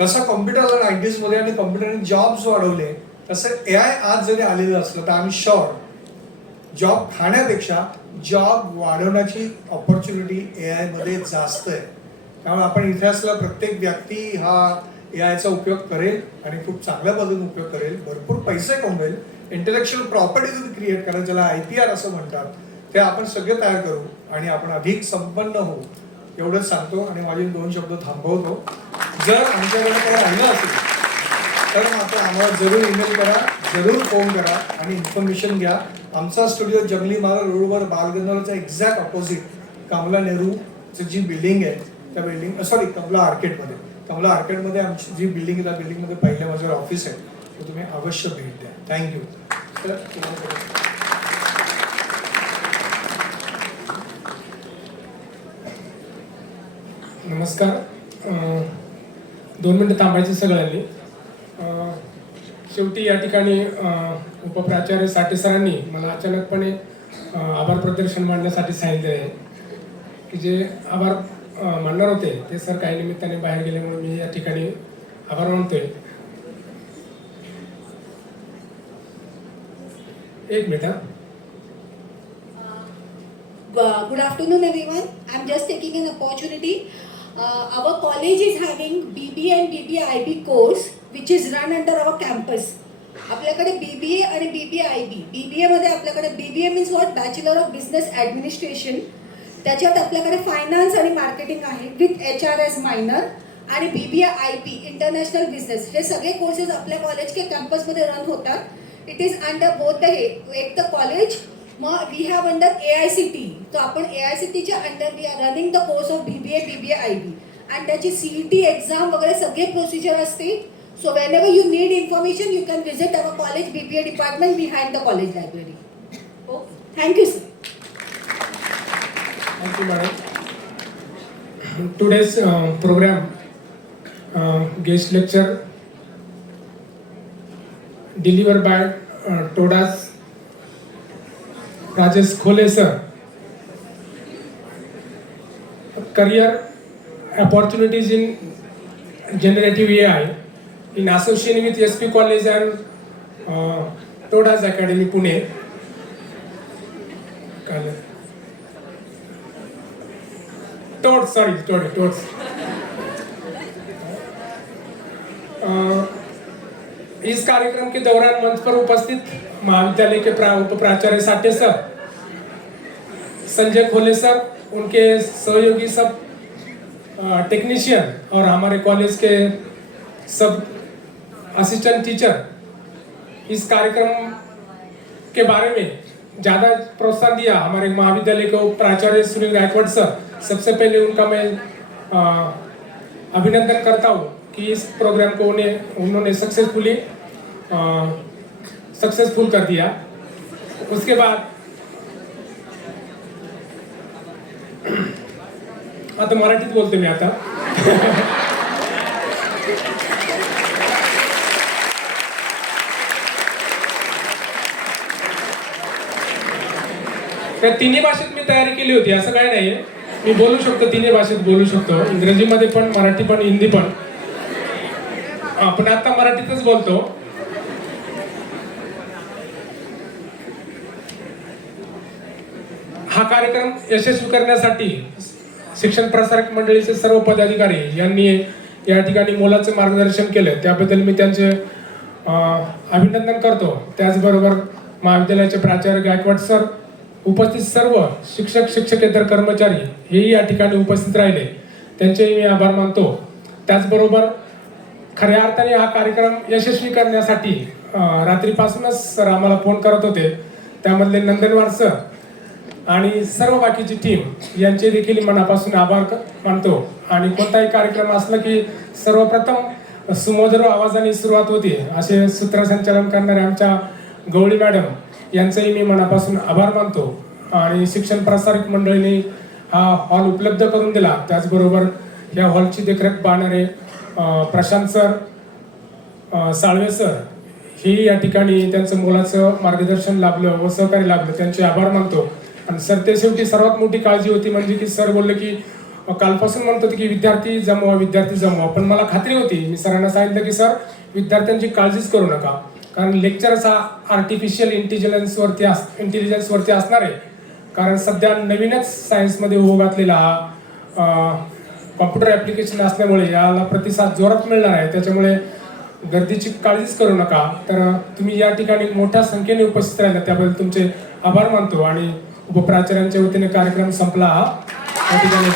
तसं कॉम्प्युटर 90s मध्ये आणि कॉम्प्युटरने जॉब्स वाढवले, तसं एआय आज जरी आलेलं असलं तर आय एम शुअर जॉब खाण्यापेक्षा जॉब वाढवण्याची ऑपॉर्च्युनिटी एआय मध्ये जास्त आहे. त्यामुळे आपण इथे असलेला प्रत्येक व्यक्ती हा एआयचा उपयोग करेल आणि खूप चांगल्या पद्धतीने उपयोग करेल, भरपूर पैसे कमवेल, इंटेलेक्च्युअल प्रॉपर्टी तुम्ही क्रिएट करा, ज्याला IPR असं म्हणतात, ते आपण सगळे तयार करू आणि आपण अधिक संपन्न होऊ. एवढंच सांगतो आणि माझे 2 शब्द थांबवतो. जर आमच्याकडे काही राहिलं असेल तर मात्र आम्हाला जरूर ईमेल करा, जरूर फोन करा आणि इन्फॉर्मेशन घ्या. आमचा स्टुडिओ जंगली मार्ग रोडवर बालगंधर्वच्या एक्झॅक्ट ऑपोजिट कमला नेहरूची जी बिल्डिंग आहे त्या बिल्डिंग कमला आर्केडमध्ये आमची जी बिल्डिंग आहे त्या बिल्डिंगमध्ये पहिल्या माझ्यावर ऑफिस आहे, तर तुम्ही अवश्य भेट द्या. थँक्यू. नमस्कार. 2 मिनिटं थांबायचे सगळ्यांनी. शेवटी या ठिकाणी उपप्राचार्य साठे सरांनी मला अचानकपणे आभार प्रदर्शन मांडण्यासाठी सांगितले आहे की जे आभार मानणार होते ते सर काही निमित्ताने बाहेर गेल्यामुळे मी या ठिकाणी आभार मानतोय. एक minute. Good afternoon, everyone. I'm just taking an opportunity. Our college is having BBA and BBA IB course, which is run under our campus. आपल्याकडे BBA आणि BBA IB. BBA मध्ये आपल्याकडे BBA means what? Bachelor of Business Administration. त्याच्यात आपल्याकडे finance आणि marketing आहे with HRS minor. आणि BBA IB international business. हे सगळे कोर्सेस आपल्या कॉलेज के कॅम्पसमध्ये रन होतात. It is under both the एक तर कॉलेज, मग वी हॅव अंडर AICT. तो आपण AICTच्या under we are running the course of BBA BBA IB. आणि त्याची CET एक्झाम वगैरे सगळे प्रोसिजर असते. So when ever you need information you can visit our college BBA department behind the college library. Okay, thank you sir. Thank you, madam. Today's program guest lecture delivered by TODAS Rajesh Khole sir. Career opportunities in generative AI in association with SP College and TODAS Academy Pune. TODS. इस कार्यक्रम के दौरान मंच पर उपस्थित महाविद्यालय के उपप्राचार्य Sathe sir, Sanjay खोले सर, उनके सहयोगी सब टेक्नीशियन और हमारे कॉलेज के सब असिस्टेंट टीचर इस कार्यक्रम के बारे में ज़्यादा प्रोत्साहन दिया. हमारे महाविद्यालय के प्राचार्य सुनील गायकवाड़ सर, सबसे पहले उनका मैं अभिनंदन करता हूँ कि इस प्रोग्राम को उन्होंने सक्सेसफुल कर दिया. उसके बाद आता मराठीत बोलते मी आता. त्या तिन्ही भाषेत मी तयारी केली होती असं काही नाहीये. मी बोलू शकतो, तिन्ही भाषेत बोलू शकतो, इंग्रजीमध्ये पण, मराठी पण, हिंदी पण. आपण आता मराठीतच बोलतो. हा कार्यक्रम यशस्वी करण्यासाठी शिक्षण प्रसारक मंडळीचे सर्व पदाधिकारी यांनी या ठिकाणी मोलाचे मार्गदर्शन केले, त्याबद्दल मी त्यांचे अभिनंदन करतो. त्याचबरोबर महाविद्यालयाचे प्राचार्य गायकवाड सर, उपस्थित सर्व शिक्षक शिक्षकेतर कर्मचारी हेही या ठिकाणी उपस्थित राहिले, त्यांचेही मी आभार मानतो. त्याचबरोबर खऱ्या अर्थाने हा कार्यक्रम यशस्वी करण्यासाठी रात्रीपासूनच सर आम्हाला फोन करत होते. त्यामधले नंदनवार सर आणि सर्व बाकीची टीम यांचे देखील मनापासून आभार मानतो. आणि कोणताही कार्यक्रम असला की सर्वप्रथम सुमधुर आवाजाने सुरुवात होते असे सूत्रसंचालन करणारे आमच्या गवळी मॅडम यांचंही मी मनापासून आभार मानतो. आणि शिक्षण प्रसारक मंडळीने हा हॉल उपलब्ध करून दिला. त्याचबरोबर या हॉलची देखरेख पाहणारे प्रशांत सर, साळवे सर, हे या ठिकाणी त्यांचं मोलाचं मार्गदर्शन लाभलं व सहकार्य लाभलं, त्यांचे आभार मानतो. आणि सर ते शेवटी सर्वात मोठी काळजी होती म्हणजे की सर बोलले की कालपासून म्हणत होते की विद्यार्थी जमवा, पण मला खात्री होती, मी सरांना सांगितलं की सर विद्यार्थ्यांची काळजीच करू नका, कारण लेक्चर्स हा आर्टिफिशियल इंटेलिजन्सवरती असणार आहे. कारण सध्या नवीनच सायन्समध्ये होऊ घातलेला हा कॉम्प्युटर ॲप्लिकेशन असल्यामुळे याला प्रतिसाद जोरात मिळणार आहे. त्याच्यामुळे गर्दीची काळजीच करू नका. तर तुम्ही या ठिकाणी मोठ्या संख्येने उपस्थित राहिला त्याबद्दल तुमचे आभार मानतो. आणि उपप्राचार्यांच्या वतीने कार्यक्रम संपला. हा या ठिकाणी